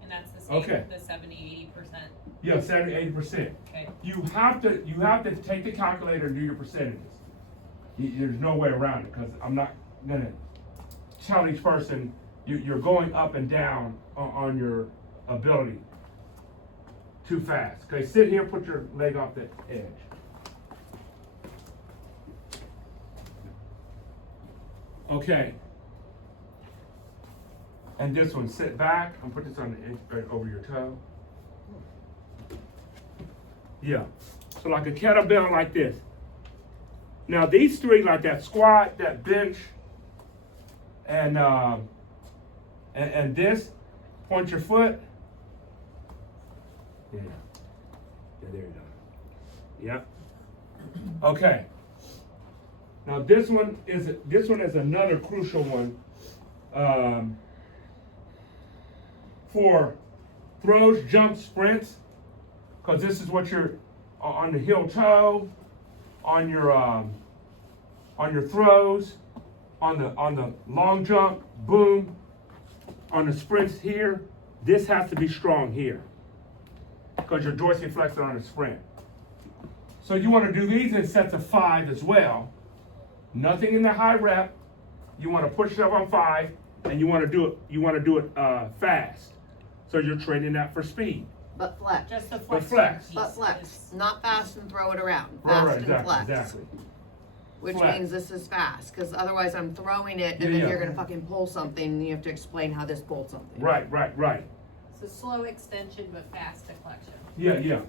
And that's the same, Okay. the 70-80%. Yeah, 70-80%. Okay. You have to take the calculator and do your percentages. There's no way around it because I'm not gonna tell each person you're going up and down on your ability too fast. Okay, sit here, put your leg off the edge. Okay. And this one, sit back and put this on the edge, right over your toe. Yeah. So like a kettlebell like this. Now these 3, like that squat, that bench, and this, point your foot. Yeah. Yeah, there you go. Yep. Okay. Now this one is another crucial one for throws, jumps, sprints, because this is what you're on the heel toe, on your throws, on the long jump, boom, on the sprints here. This has to be strong here because you're dorsiflexing on the sprint. So you want to do these in sets of 5 as well. Nothing in the high rep. You want to push yourself on 5, and you want to do it fast. So you're training that for speed. But flex. Just the But flex. flex. piece But flex, is- not fast and throw it around. Right, Fast right, and exactly, flex. exactly. Which Flex. means this is fast, because otherwise I'm throwing it and Yeah, then yeah. you're gonna fucking pull something and you have to explain how this pulled something. Right. So slow extension but fast deflection. Yeah. Okay.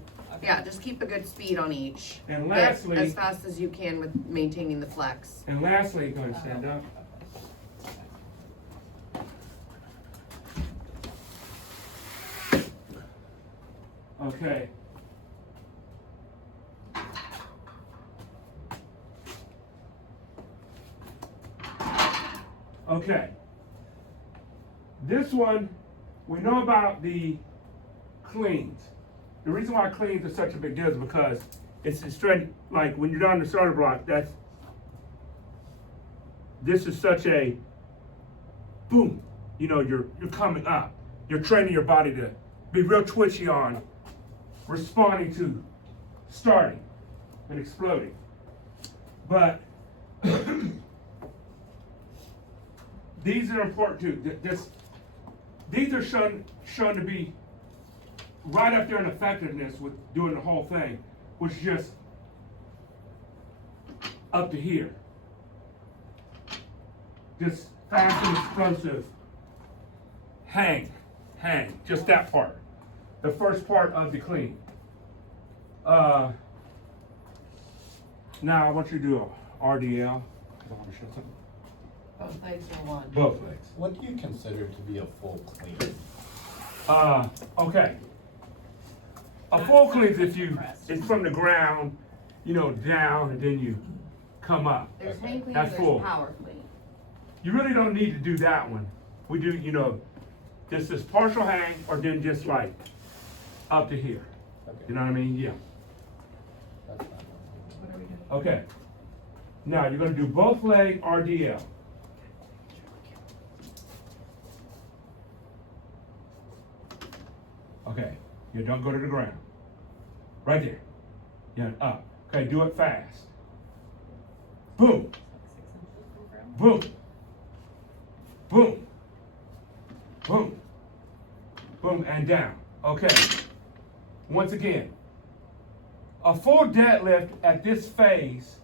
Yeah, just keep a good speed on each. And But lastly, as fast as you can with maintaining the flex. go ahead and stand up. Okay. Okay. This one, we know about the cleans. The reason why cleans are such a big deal is because it's straight, like when you're down the starter block, this is such a boom. You know, you're coming up. You're training your body to be real twitchy on responding to starting and exploding. But these are important too. These are shown to be right up there in effectiveness with doing the whole thing, which is just up to here. Just fast and explosive. Hang, just that part. The first part of the clean. Now I want you to do a RDL. I want to show something. Both legs are one. Both legs. What do you consider to be a full clean? Okay. A full clean is it's from the ground, down, and then you come up. There's hang clean, That's there's full. power clean. You really don't need to do that one. We do, just this partial hang, or then just like up to here. Okay. You know what I mean? Yeah. That's not one. Okay. Now you're going to do both leg RDL. Okay. You don't go to the ground. Right there. Yeah, up. Okay, do it fast. Boom. Boom. Boom. Boom. Boom, and down. Okay. Once again. a full deadlift at this phase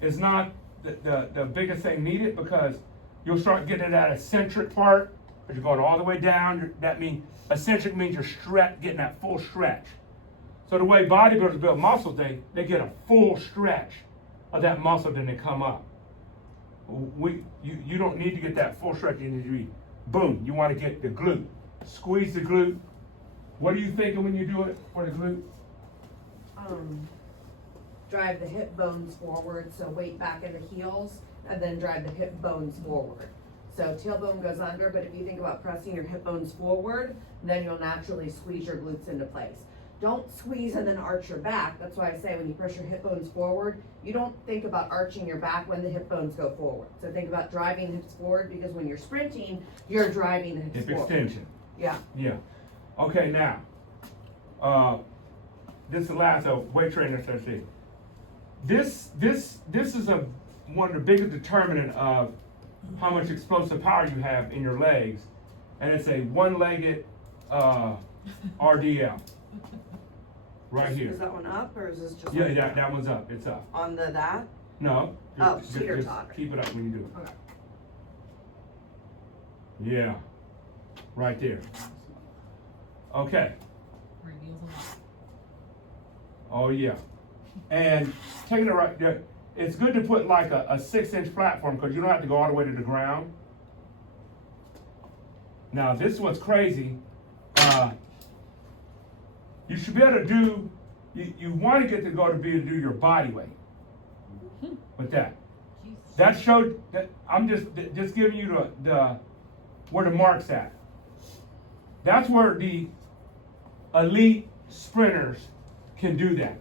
is not the biggest thing needed, because you'll start getting that eccentric part, but you're going all the way down. That means eccentric means you're getting that full stretch. So the way bodybuilders build muscles, they get a full stretch of that muscle, then they come up. You don't need to get that full stretch. You need to be, boom, you want to get the glute. Squeeze the glute. What are you thinking when you do it for the glute? Drive the hip bones forward, so weight back in the heels, and then drive the hip bones forward. So tailbone goes under, but if you think about pressing your hip bones forward, then you'll naturally squeeze your glutes into place. Don't squeeze and then arch your back. That's why I say when you press your hip bones forward, you don't think about arching your back when the hip bones go forward. So think about driving the hips forward, because when you're sprinting, you're driving the hips Hip forward. extension. Yeah. Yeah. Okay, now, this is the last weight training exercise. This is one of the biggest determinant of how much explosive power you have in your legs, and it's a one-legged RDL. Right here. Is that one up, or is this just? Yeah, that one's up. It's up. On the that? No. Oh, just teeter-totter. keep it up when you do it. Okay. Yeah. Right there. Okay. Reveals a lot. Oh yeah. And taking it right there, it's good to put like a 6-inch platform, because you don't have to go all the way to the ground. Now this is what's crazy. You should be able to do, you want to get to go to be able to do your body weight with that. That showed that I'm just giving you the where the mark's at. That's where the elite sprinters can do that.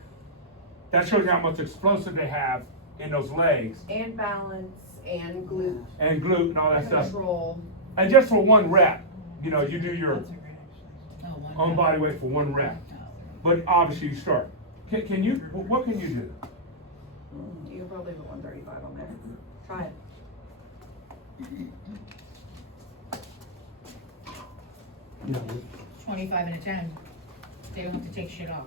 That shows you how much explosive they have in those legs. And balance, and glute. And glute and all that stuff. Control. And just for one rep, you do your own body weight for one rep. But obviously you start. Can you, what can you do? You can probably put 135 on there. Try it. Yeah. 25 and a 10. They don't have to take shit off.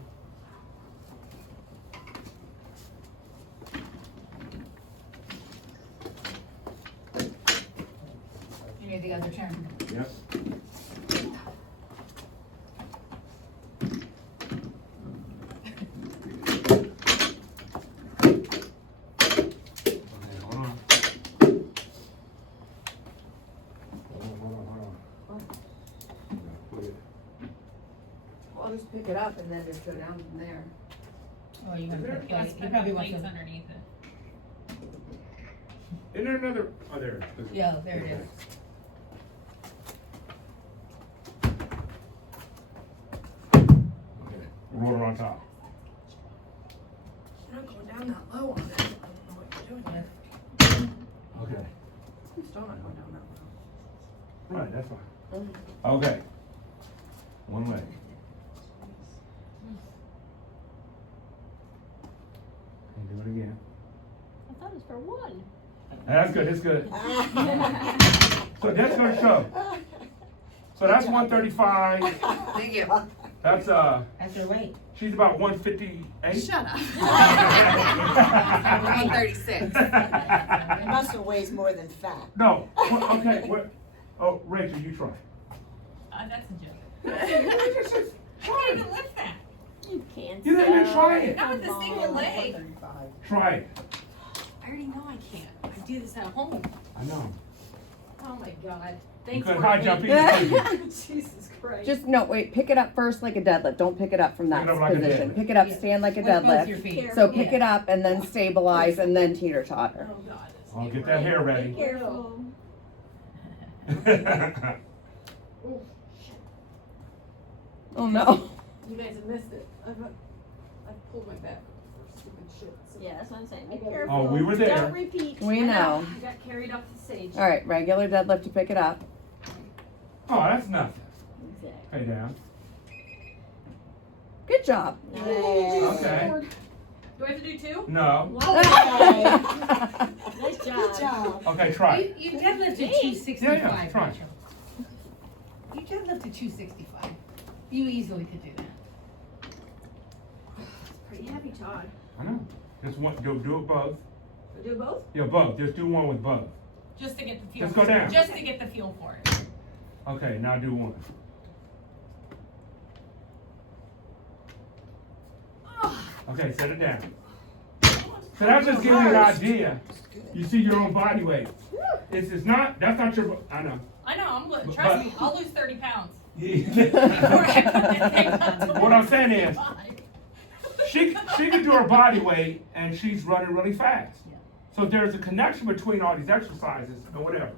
You need the other turn. Yep. I'll just pick it up and then just go down from there. Oh, you have to, Plus, you put probably the want weights to. underneath it. Isn't there another? Oh, there. Yeah, there it is. Roller on top. You're not going down that low on it. I don't know what you're doing. Okay. I'm still not going down that low. Right, that's fine. Okay. One leg. And do it again. I thought it was for one. That's good. It's good. So that's gonna show. So that's 135. Thank you. That's That's her weight. she's about 158. Shut up. 136. Muscle weighs more than fat. No. Okay. Oh, Rachel, you try. That's a joke. Try I it. can't even lift that. You can't. You didn't even try it. Not with a single leg. Try it. I already know I can't. I do this at home. I know. Oh my God. You Thanks could for high jump me. either. Jesus Christ. Just no, wait, pick it up first like a deadlift. Don't pick it up from that Pick it up like a position. deadlift. Pick it up, Yeah. stand like a With both your deadlift. feet. So pick it up and then stabilize and then teeter totter. Oh God. this I'll is get that hair ready. Careful. Oh no. You guys have missed it. I've pulled my back for stupid shit. So Yeah, that's what I'm saying. Be I got it. careful. Oh, we were there. Don't repeat. We I know. I got carried off the stage. All right, regular deadlift to pick it up. Oh, that's nothing. Exactly. Hey, down. Good job. Okay. Do I have to do two? No. Nice job. Okay, try it. You deadlifted Yeah, 265, try. Rachel. You deadlifted 265. You easily could do that. pretty heavy, Todd. I know. Just one, do it both. Do both? Yeah, both. Just do one with both. Just to get the feel. Just go down. Just to get the feel for it. Okay, now do one. Okay, set it down. So that's just giving you an idea. You see your own body weight. It's not, that's not your, I know. I know, But- trust me, I'll lose 30 pounds. What I'm saying is, she can do her body weight and she's running really fast. So there's a connection between all these exercises and whatever.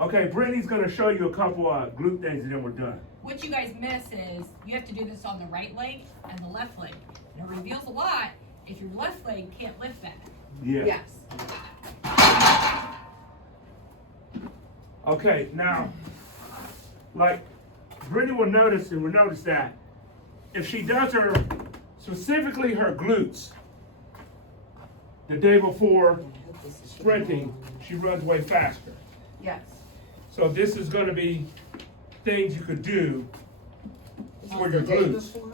Okay, Brittany's gonna show you a couple of glute things and then we're done. What you guys miss is you have to do this on the right leg and the left leg. And it reveals a lot if your left leg can't lift that. Yeah. Yes. Okay, now, like, Brittany will notice that if she does specifically her glutes, the day before sprinting, she runs way faster. Yes. So this is gonna be things you could do for your The day glutes. before?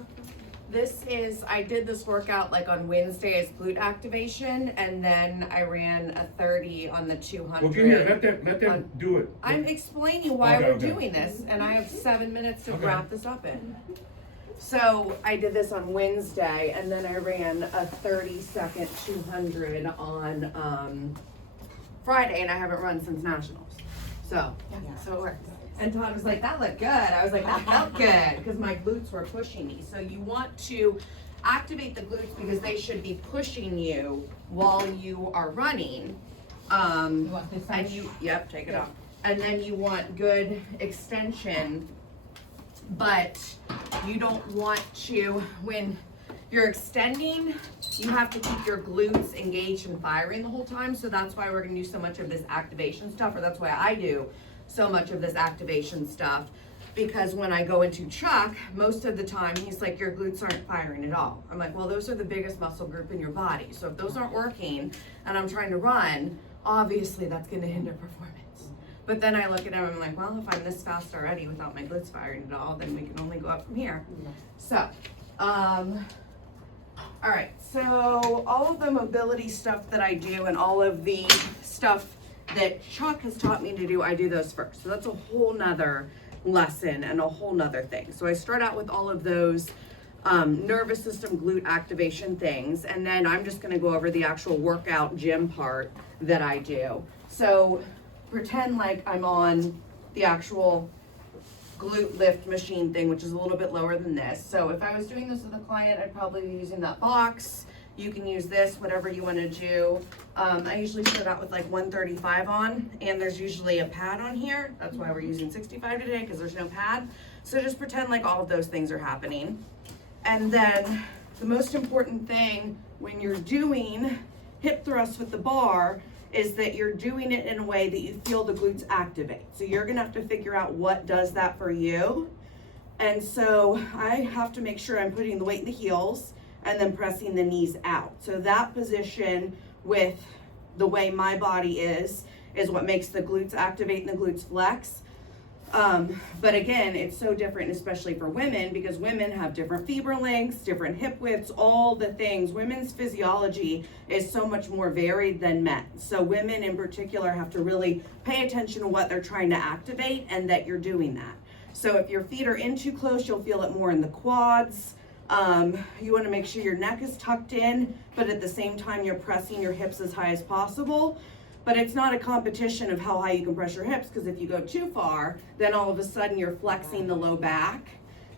This is, I did this workout like on Wednesday as glute activation, and then I ran a 30 on the 200. Well, give here, let them do it. I'm explaining why Okay, we're okay. doing this, and I have 7 minutes to Okay. wrap this up in. So I did this on Wednesday, and then I ran a 30-second 200 on Friday, and I haven't run since nationals. So it works. And Todd was like, "That looked good." I was like, "That felt good," because my glutes were pushing me. So you want to activate the glutes because they should be pushing you while you are running. You want this And side? yep, take it off. And then you want good extension, but you don't want to, when you're extending, you have to keep your glutes engaged and firing the whole time. So that's why we're gonna do so much of this activation stuff, or that's why I do so much of this activation stuff. Because when I go into Chuck, most of the time, he's like, your glutes aren't firing at all. I'm like, well, those are the biggest muscle group in your body. So if those aren't working and I'm trying to run, obviously that's gonna hinder performance. But then I look at him and I'm like, well, if I'm this fast already without my glutes firing at all, then we can only go up from here. So, all right, so all of the mobility stuff that I do and all of the stuff that Chuck has taught me to do, I do those first. So that's a whole nother lesson and a whole nother thing. So I start out with all of those nervous system glute activation things, and then I'm just gonna go over the actual workout gym part that I do. So pretend like I'm on the actual glute lift machine thing, which is a little bit lower than this. So if I was doing this with a client, I'd probably be using that box. You can use this, whatever you want to do. I usually start out with like 135 on, and there's usually a pad on here. That's why we're using 65 today, because there's no pad. So just pretend like all of those things are happening. And then the most important thing when you're doing hip thrusts with the bar is that you're doing it in a way that you feel the glutes activate. So you're gonna have to figure out what does that for you. And so I have to make sure I'm putting the weight in the heels and then pressing the knees out. So that position with the way my body is what makes the glutes activate and the glutes flex. But again, it's so different, especially for women, because women have different fiber lengths, different hip widths, all the things. Women's physiology is so much more varied than men. So women in particular have to really pay attention to what they're trying to activate and that you're doing that. So if your feet are in too close, you'll feel it more in the quads. You want to make sure your neck is tucked in, but at the same time you're pressing your hips as high as possible. But it's not a competition of how high you can press your hips, because if you go too far, then all of a sudden you're flexing the low back.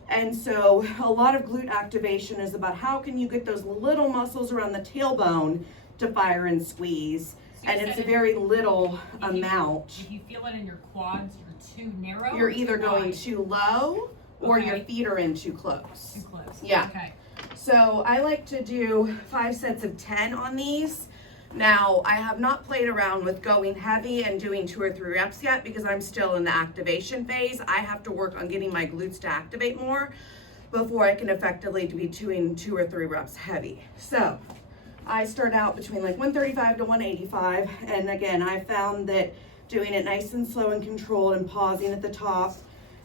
And so a lot of glute activation is about how can you get those little muscles around the tailbone to fire and squeeze. So And you it's a said very little if you- amount. If you feel it in your quads, you're too narrow. You're or either too going wide? too low or your Okay. feet are in too close. Too close. Yeah. Okay. So I like to do 5 sets of 10 on these. Now, I have not played around with going heavy and doing 2 or 3 reps yet because I'm still in the activation phase. I have to work on getting my glutes to activate more before I can effectively be doing 2 or 3 reps heavy. So I start out between like 135 to 185. And again, I found that doing it nice and slow and controlled and pausing at the top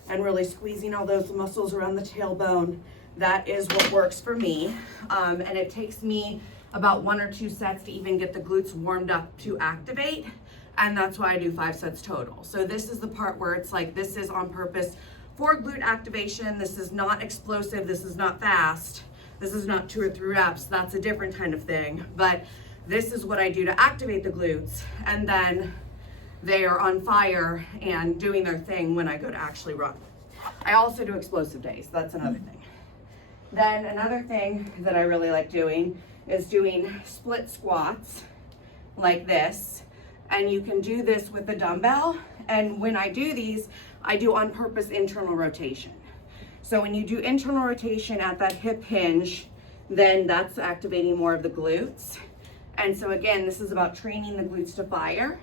and really squeezing all those muscles around the tailbone that is what works for me. And it takes me about 1 or 2 sets to even get the glutes warmed up to activate. And that's why I do 5 sets total. So this is the part where it's like, this is on purpose for glute activation. This is not explosive. This is not fast. This is not 2 or 3 reps. That's a different kind of thing. But this is what I do to activate the glutes. And then they are on fire and doing their thing when I go to actually run. I also do explosive days. That's another thing. Then another thing that I really like doing is doing split squats like this. And you can do this with the dumbbell. And when I do these, I do on purpose internal rotation. So when you do internal rotation at that hip hinge, then that's activating more of the glutes. And so again, this is about training the glutes to fire.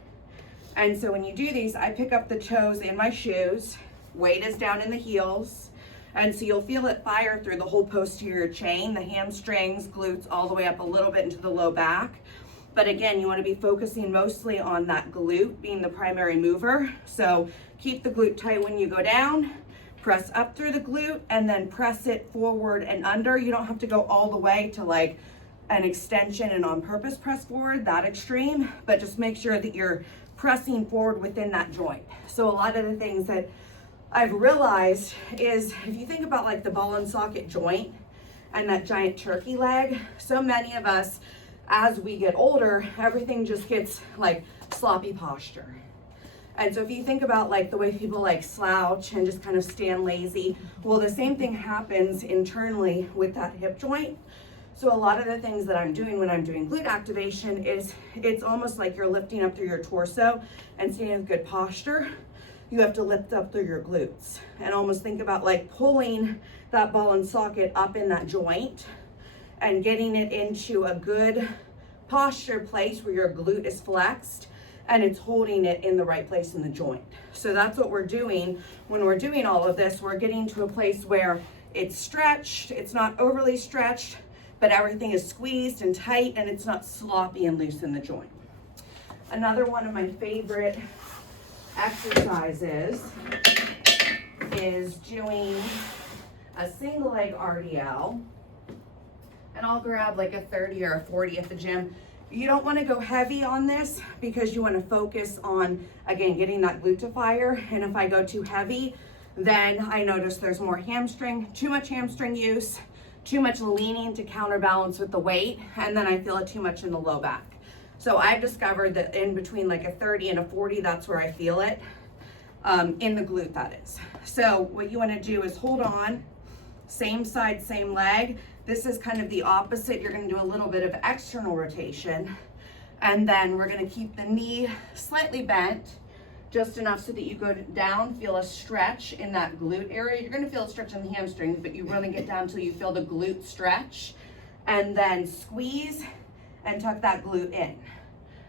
And so when you do these, I pick up the toes in my shoes, weight is down in the heels. And so you'll feel it fire through the whole posterior chain, the hamstrings, glutes, all the way up a little bit into the low back. But again, you want to be focusing mostly on that glute being the primary mover. So keep the glute tight when you go down, press up through the glute, and then press it forward and under. You don't have to go all the way to like an extension and on purpose press forward, that extreme, but just make sure that you're pressing forward within that joint. So a lot of the things that I've realized is if you think about like the ball and socket joint and that giant turkey leg, so many of us, as we get older, everything just gets like sloppy posture. And so if you think about like the way people like slouch and just kind of stand lazy, well, the same thing happens internally with that hip joint. So a lot of the things that I'm doing when I'm doing glute activation is it's almost like you're lifting up through your torso and staying in good posture. You have to lift up through your glutes and almost think about like pulling that ball and socket up in that joint and getting it into a good posture place where your glute is flexed and it's holding it in the right place in the joint. So that's what we're doing when we're doing all of this. We're getting to a place where it's stretched, it's not overly stretched, but everything is squeezed and tight and it's not sloppy and loose in the joint. Another one of my favorite exercises is doing a single leg RDL. And I'll grab like a 30 or a 40 at the gym. You don't want to go heavy on this because you want to focus on, again, getting that glute to fire. And if I go too heavy, then I notice there's more hamstring, too much hamstring use, too much leaning to counterbalance with the weight, and then I feel it too much in the low back. So I've discovered that in between like a 30 and a 40, that's where I feel it, in the glute that is. So what you want to do is hold on, same side, same leg. This is kind of the opposite. You're going to do a little bit of external rotation, and then we're going to keep the knee slightly bent, just enough so that you go down, feel a stretch in that glute area. You're going to feel a stretch in the hamstrings, but you want to get down till you feel the glute stretch, and then squeeze and tuck that glute in.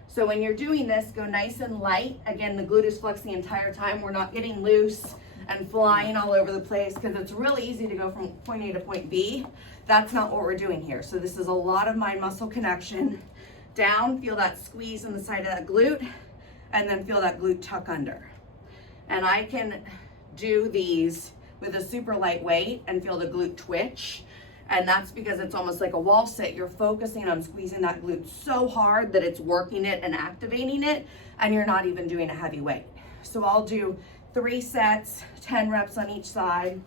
So when you're doing this, go nice and light. Again, the glute is flexed the entire time. We're not getting loose and flying all over the place because it's really easy to go from point A to point B. That's not what we're doing here. So this is a lot of mind muscle connection. Down, feel that squeeze in the side of that glute, and then feel that glute tuck under. And I can do these with a super light weight and feel the glute twitch. And that's because it's almost like a wall sit. You're focusing on squeezing that glute so hard that it's working it and activating it, and you're not even doing a heavy weight. So I'll do 3 sets, 10 reps on each side,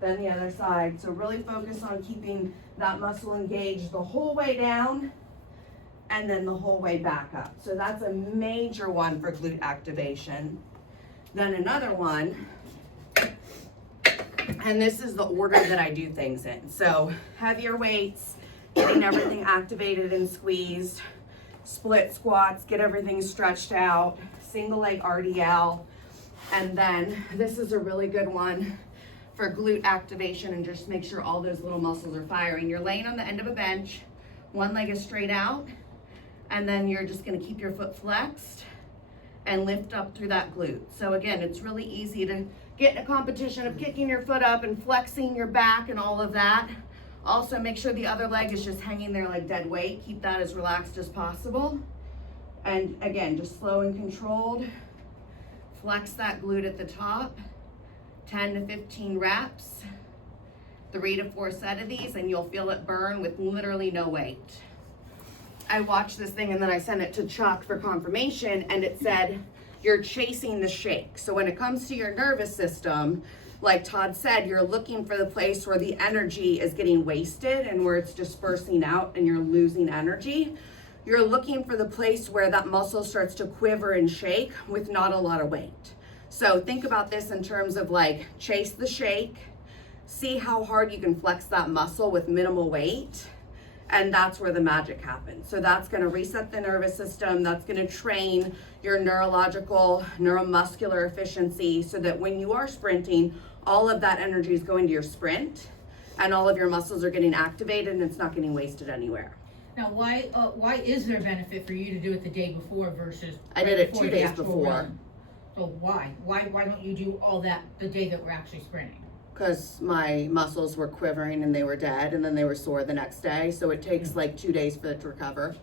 then the other side. So really focus on keeping that muscle engaged the whole way down and then the whole way back up. So that's a major one for glute activation. Then another one, and this is the order that I do things in. So heavier weights, getting everything activated and squeezed, split squats, get everything stretched out, single leg RDL, and then this is a really good one for glute activation and just make sure all those little muscles are firing. You're laying on the end of a bench, one leg is straight out, and then you're just gonna keep your foot flexed and lift up through that glute. So again, it's really easy to get in a competition of kicking your foot up and flexing your back and all of that. Also make sure the other leg is just hanging there like dead weight. Keep that as relaxed as possible. And again, just slow and controlled. Flex that glute at the top, 10 to 15 reps. 3 to 4 set of these and you'll feel it burn with literally no weight. I watched this thing and then I sent it to Chuck for confirmation, and it said you're chasing the shake. So when it comes to your nervous system, like Todd said, you're looking for the place where the energy is getting wasted and where it's dispersing out and you're losing energy. You're looking for the place where that muscle starts to quiver and shake with not a lot of weight. So think about this in terms of like chase the shake, see how hard you can flex that muscle with minimal weight, and that's where the magic happens. So that's gonna reset the nervous system, that's gonna train your neurological, neuromuscular efficiency so that when you are sprinting, all of that energy is going to your sprint and all of your muscles are getting activated and it's not getting wasted anywhere. Now, why is there benefit for you to do it the day before versus I did it before 2 the days actual before. run? So why don't you do all that the day that we're actually sprinting? Because my muscles were quivering and they were dead and then they were sore the next day. So it takes like 2 days for it to recover.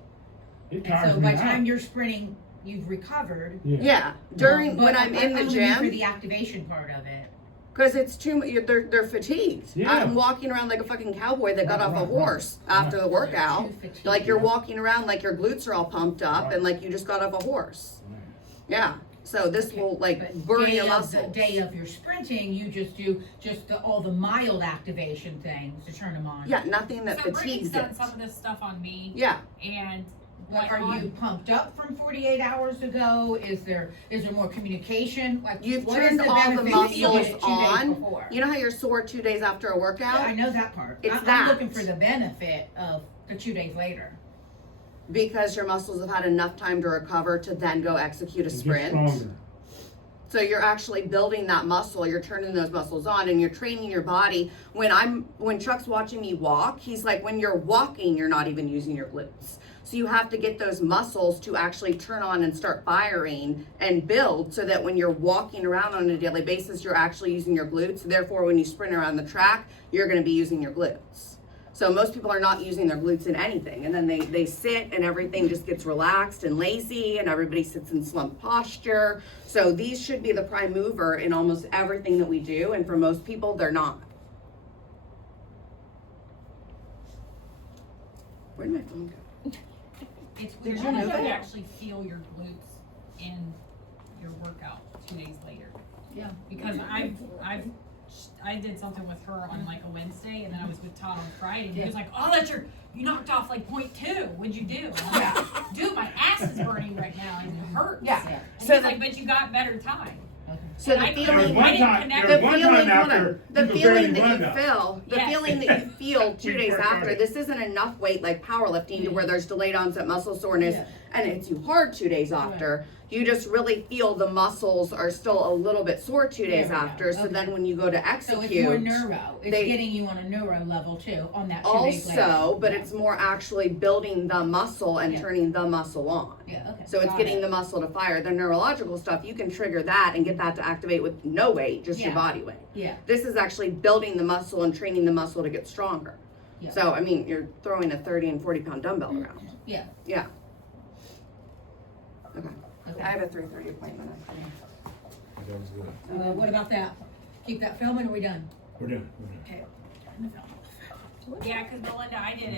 And so by the time you're sprinting, you've recovered. Yeah, during, But when I'm in the only for gym, the activation part of it. because it's too much, they're fatigued. Yeah. I'm walking around like a fucking cowboy that got off a horse after the workout. Too fatigued. Like you're walking around like your glutes are all pumped up and like you just got off a horse. Yeah, so this will like But burn day your of muscles. The day of your sprinting, you just do all the mild activation things to turn them on. Yeah, nothing that So Brittany's fatigues done it. some of this stuff on me, Yeah, and Like, like are on, you pumped up from 48 hours ago? Is there more communication? Like, you've what is turned all the benefit if you did muscles it 2 days on. before? You know how you're sore 2 days after a Yeah, workout? I know that part. It's I'm that. looking for the benefit of the 2 days later. Because your muscles have had enough time to recover to then go execute a sprint. So you're actually building that muscle, you're turning those muscles on and you're training your body. When Chuck's watching me walk, he's like, when you're walking, you're not even using your glutes. So you have to get those muscles to actually turn on and start firing and build so that when you're walking around on a daily basis, you're actually using your glutes. Therefore, when you sprint around the track, you're gonna be using your glutes. So most people are not using their glutes in anything. And then they sit and everything just gets relaxed and lazy and everybody sits in slump posture. So these should be the prime mover in almost everything that we do. And for most people, they're not. Where did my phone go? it's weird, you you know can that? actually feel your glutes in your workout 2 days later. Yeah. Because I did something with her on like a Wednesday, and then I was with Todd on Friday, and he was like, "Oh, you knocked off like 0.2. What'd you do?" And I'm like, "Dude, my ass is burning right now, and it hurts." Yeah. And So he's the- like, "But you got better time." So And the I feeling, couldn't- There was one I didn't time- connect there the was one feeling, time hold on. after The you could feeling barely that run you now. feel, the Yes. feeling that you feel 2 We days worked after, on it. this isn't enough weight like powerlifting to where there's delayed onset muscle soreness Yeah. and it hits you hard 2 days after. You just really feel the muscles are still a little bit sore 2 days There we go. after. So Okay. then when you go to So execute. it's more neuro. It's they- getting you on a neuro level too, on that 2 days later. Also, but Yeah. it's more actually building the muscle and Yeah. turning the muscle on. Yeah, okay. So it's Got getting it. the muscle to fire. The neurological stuff, you can trigger that and get that to activate with no weight, just your Yeah. body weight. Yeah. This is actually building the muscle and training the muscle to get stronger. Yeah. So, I mean, you're throwing a 30 and 40 pound dumbbell around. Yeah. Yeah. Okay. Okay. I have a 3:30 appointment. Actually. That was good. What about that? Keep that filming, or are we done? We're done. Okay. Yeah, because Melinda, I did it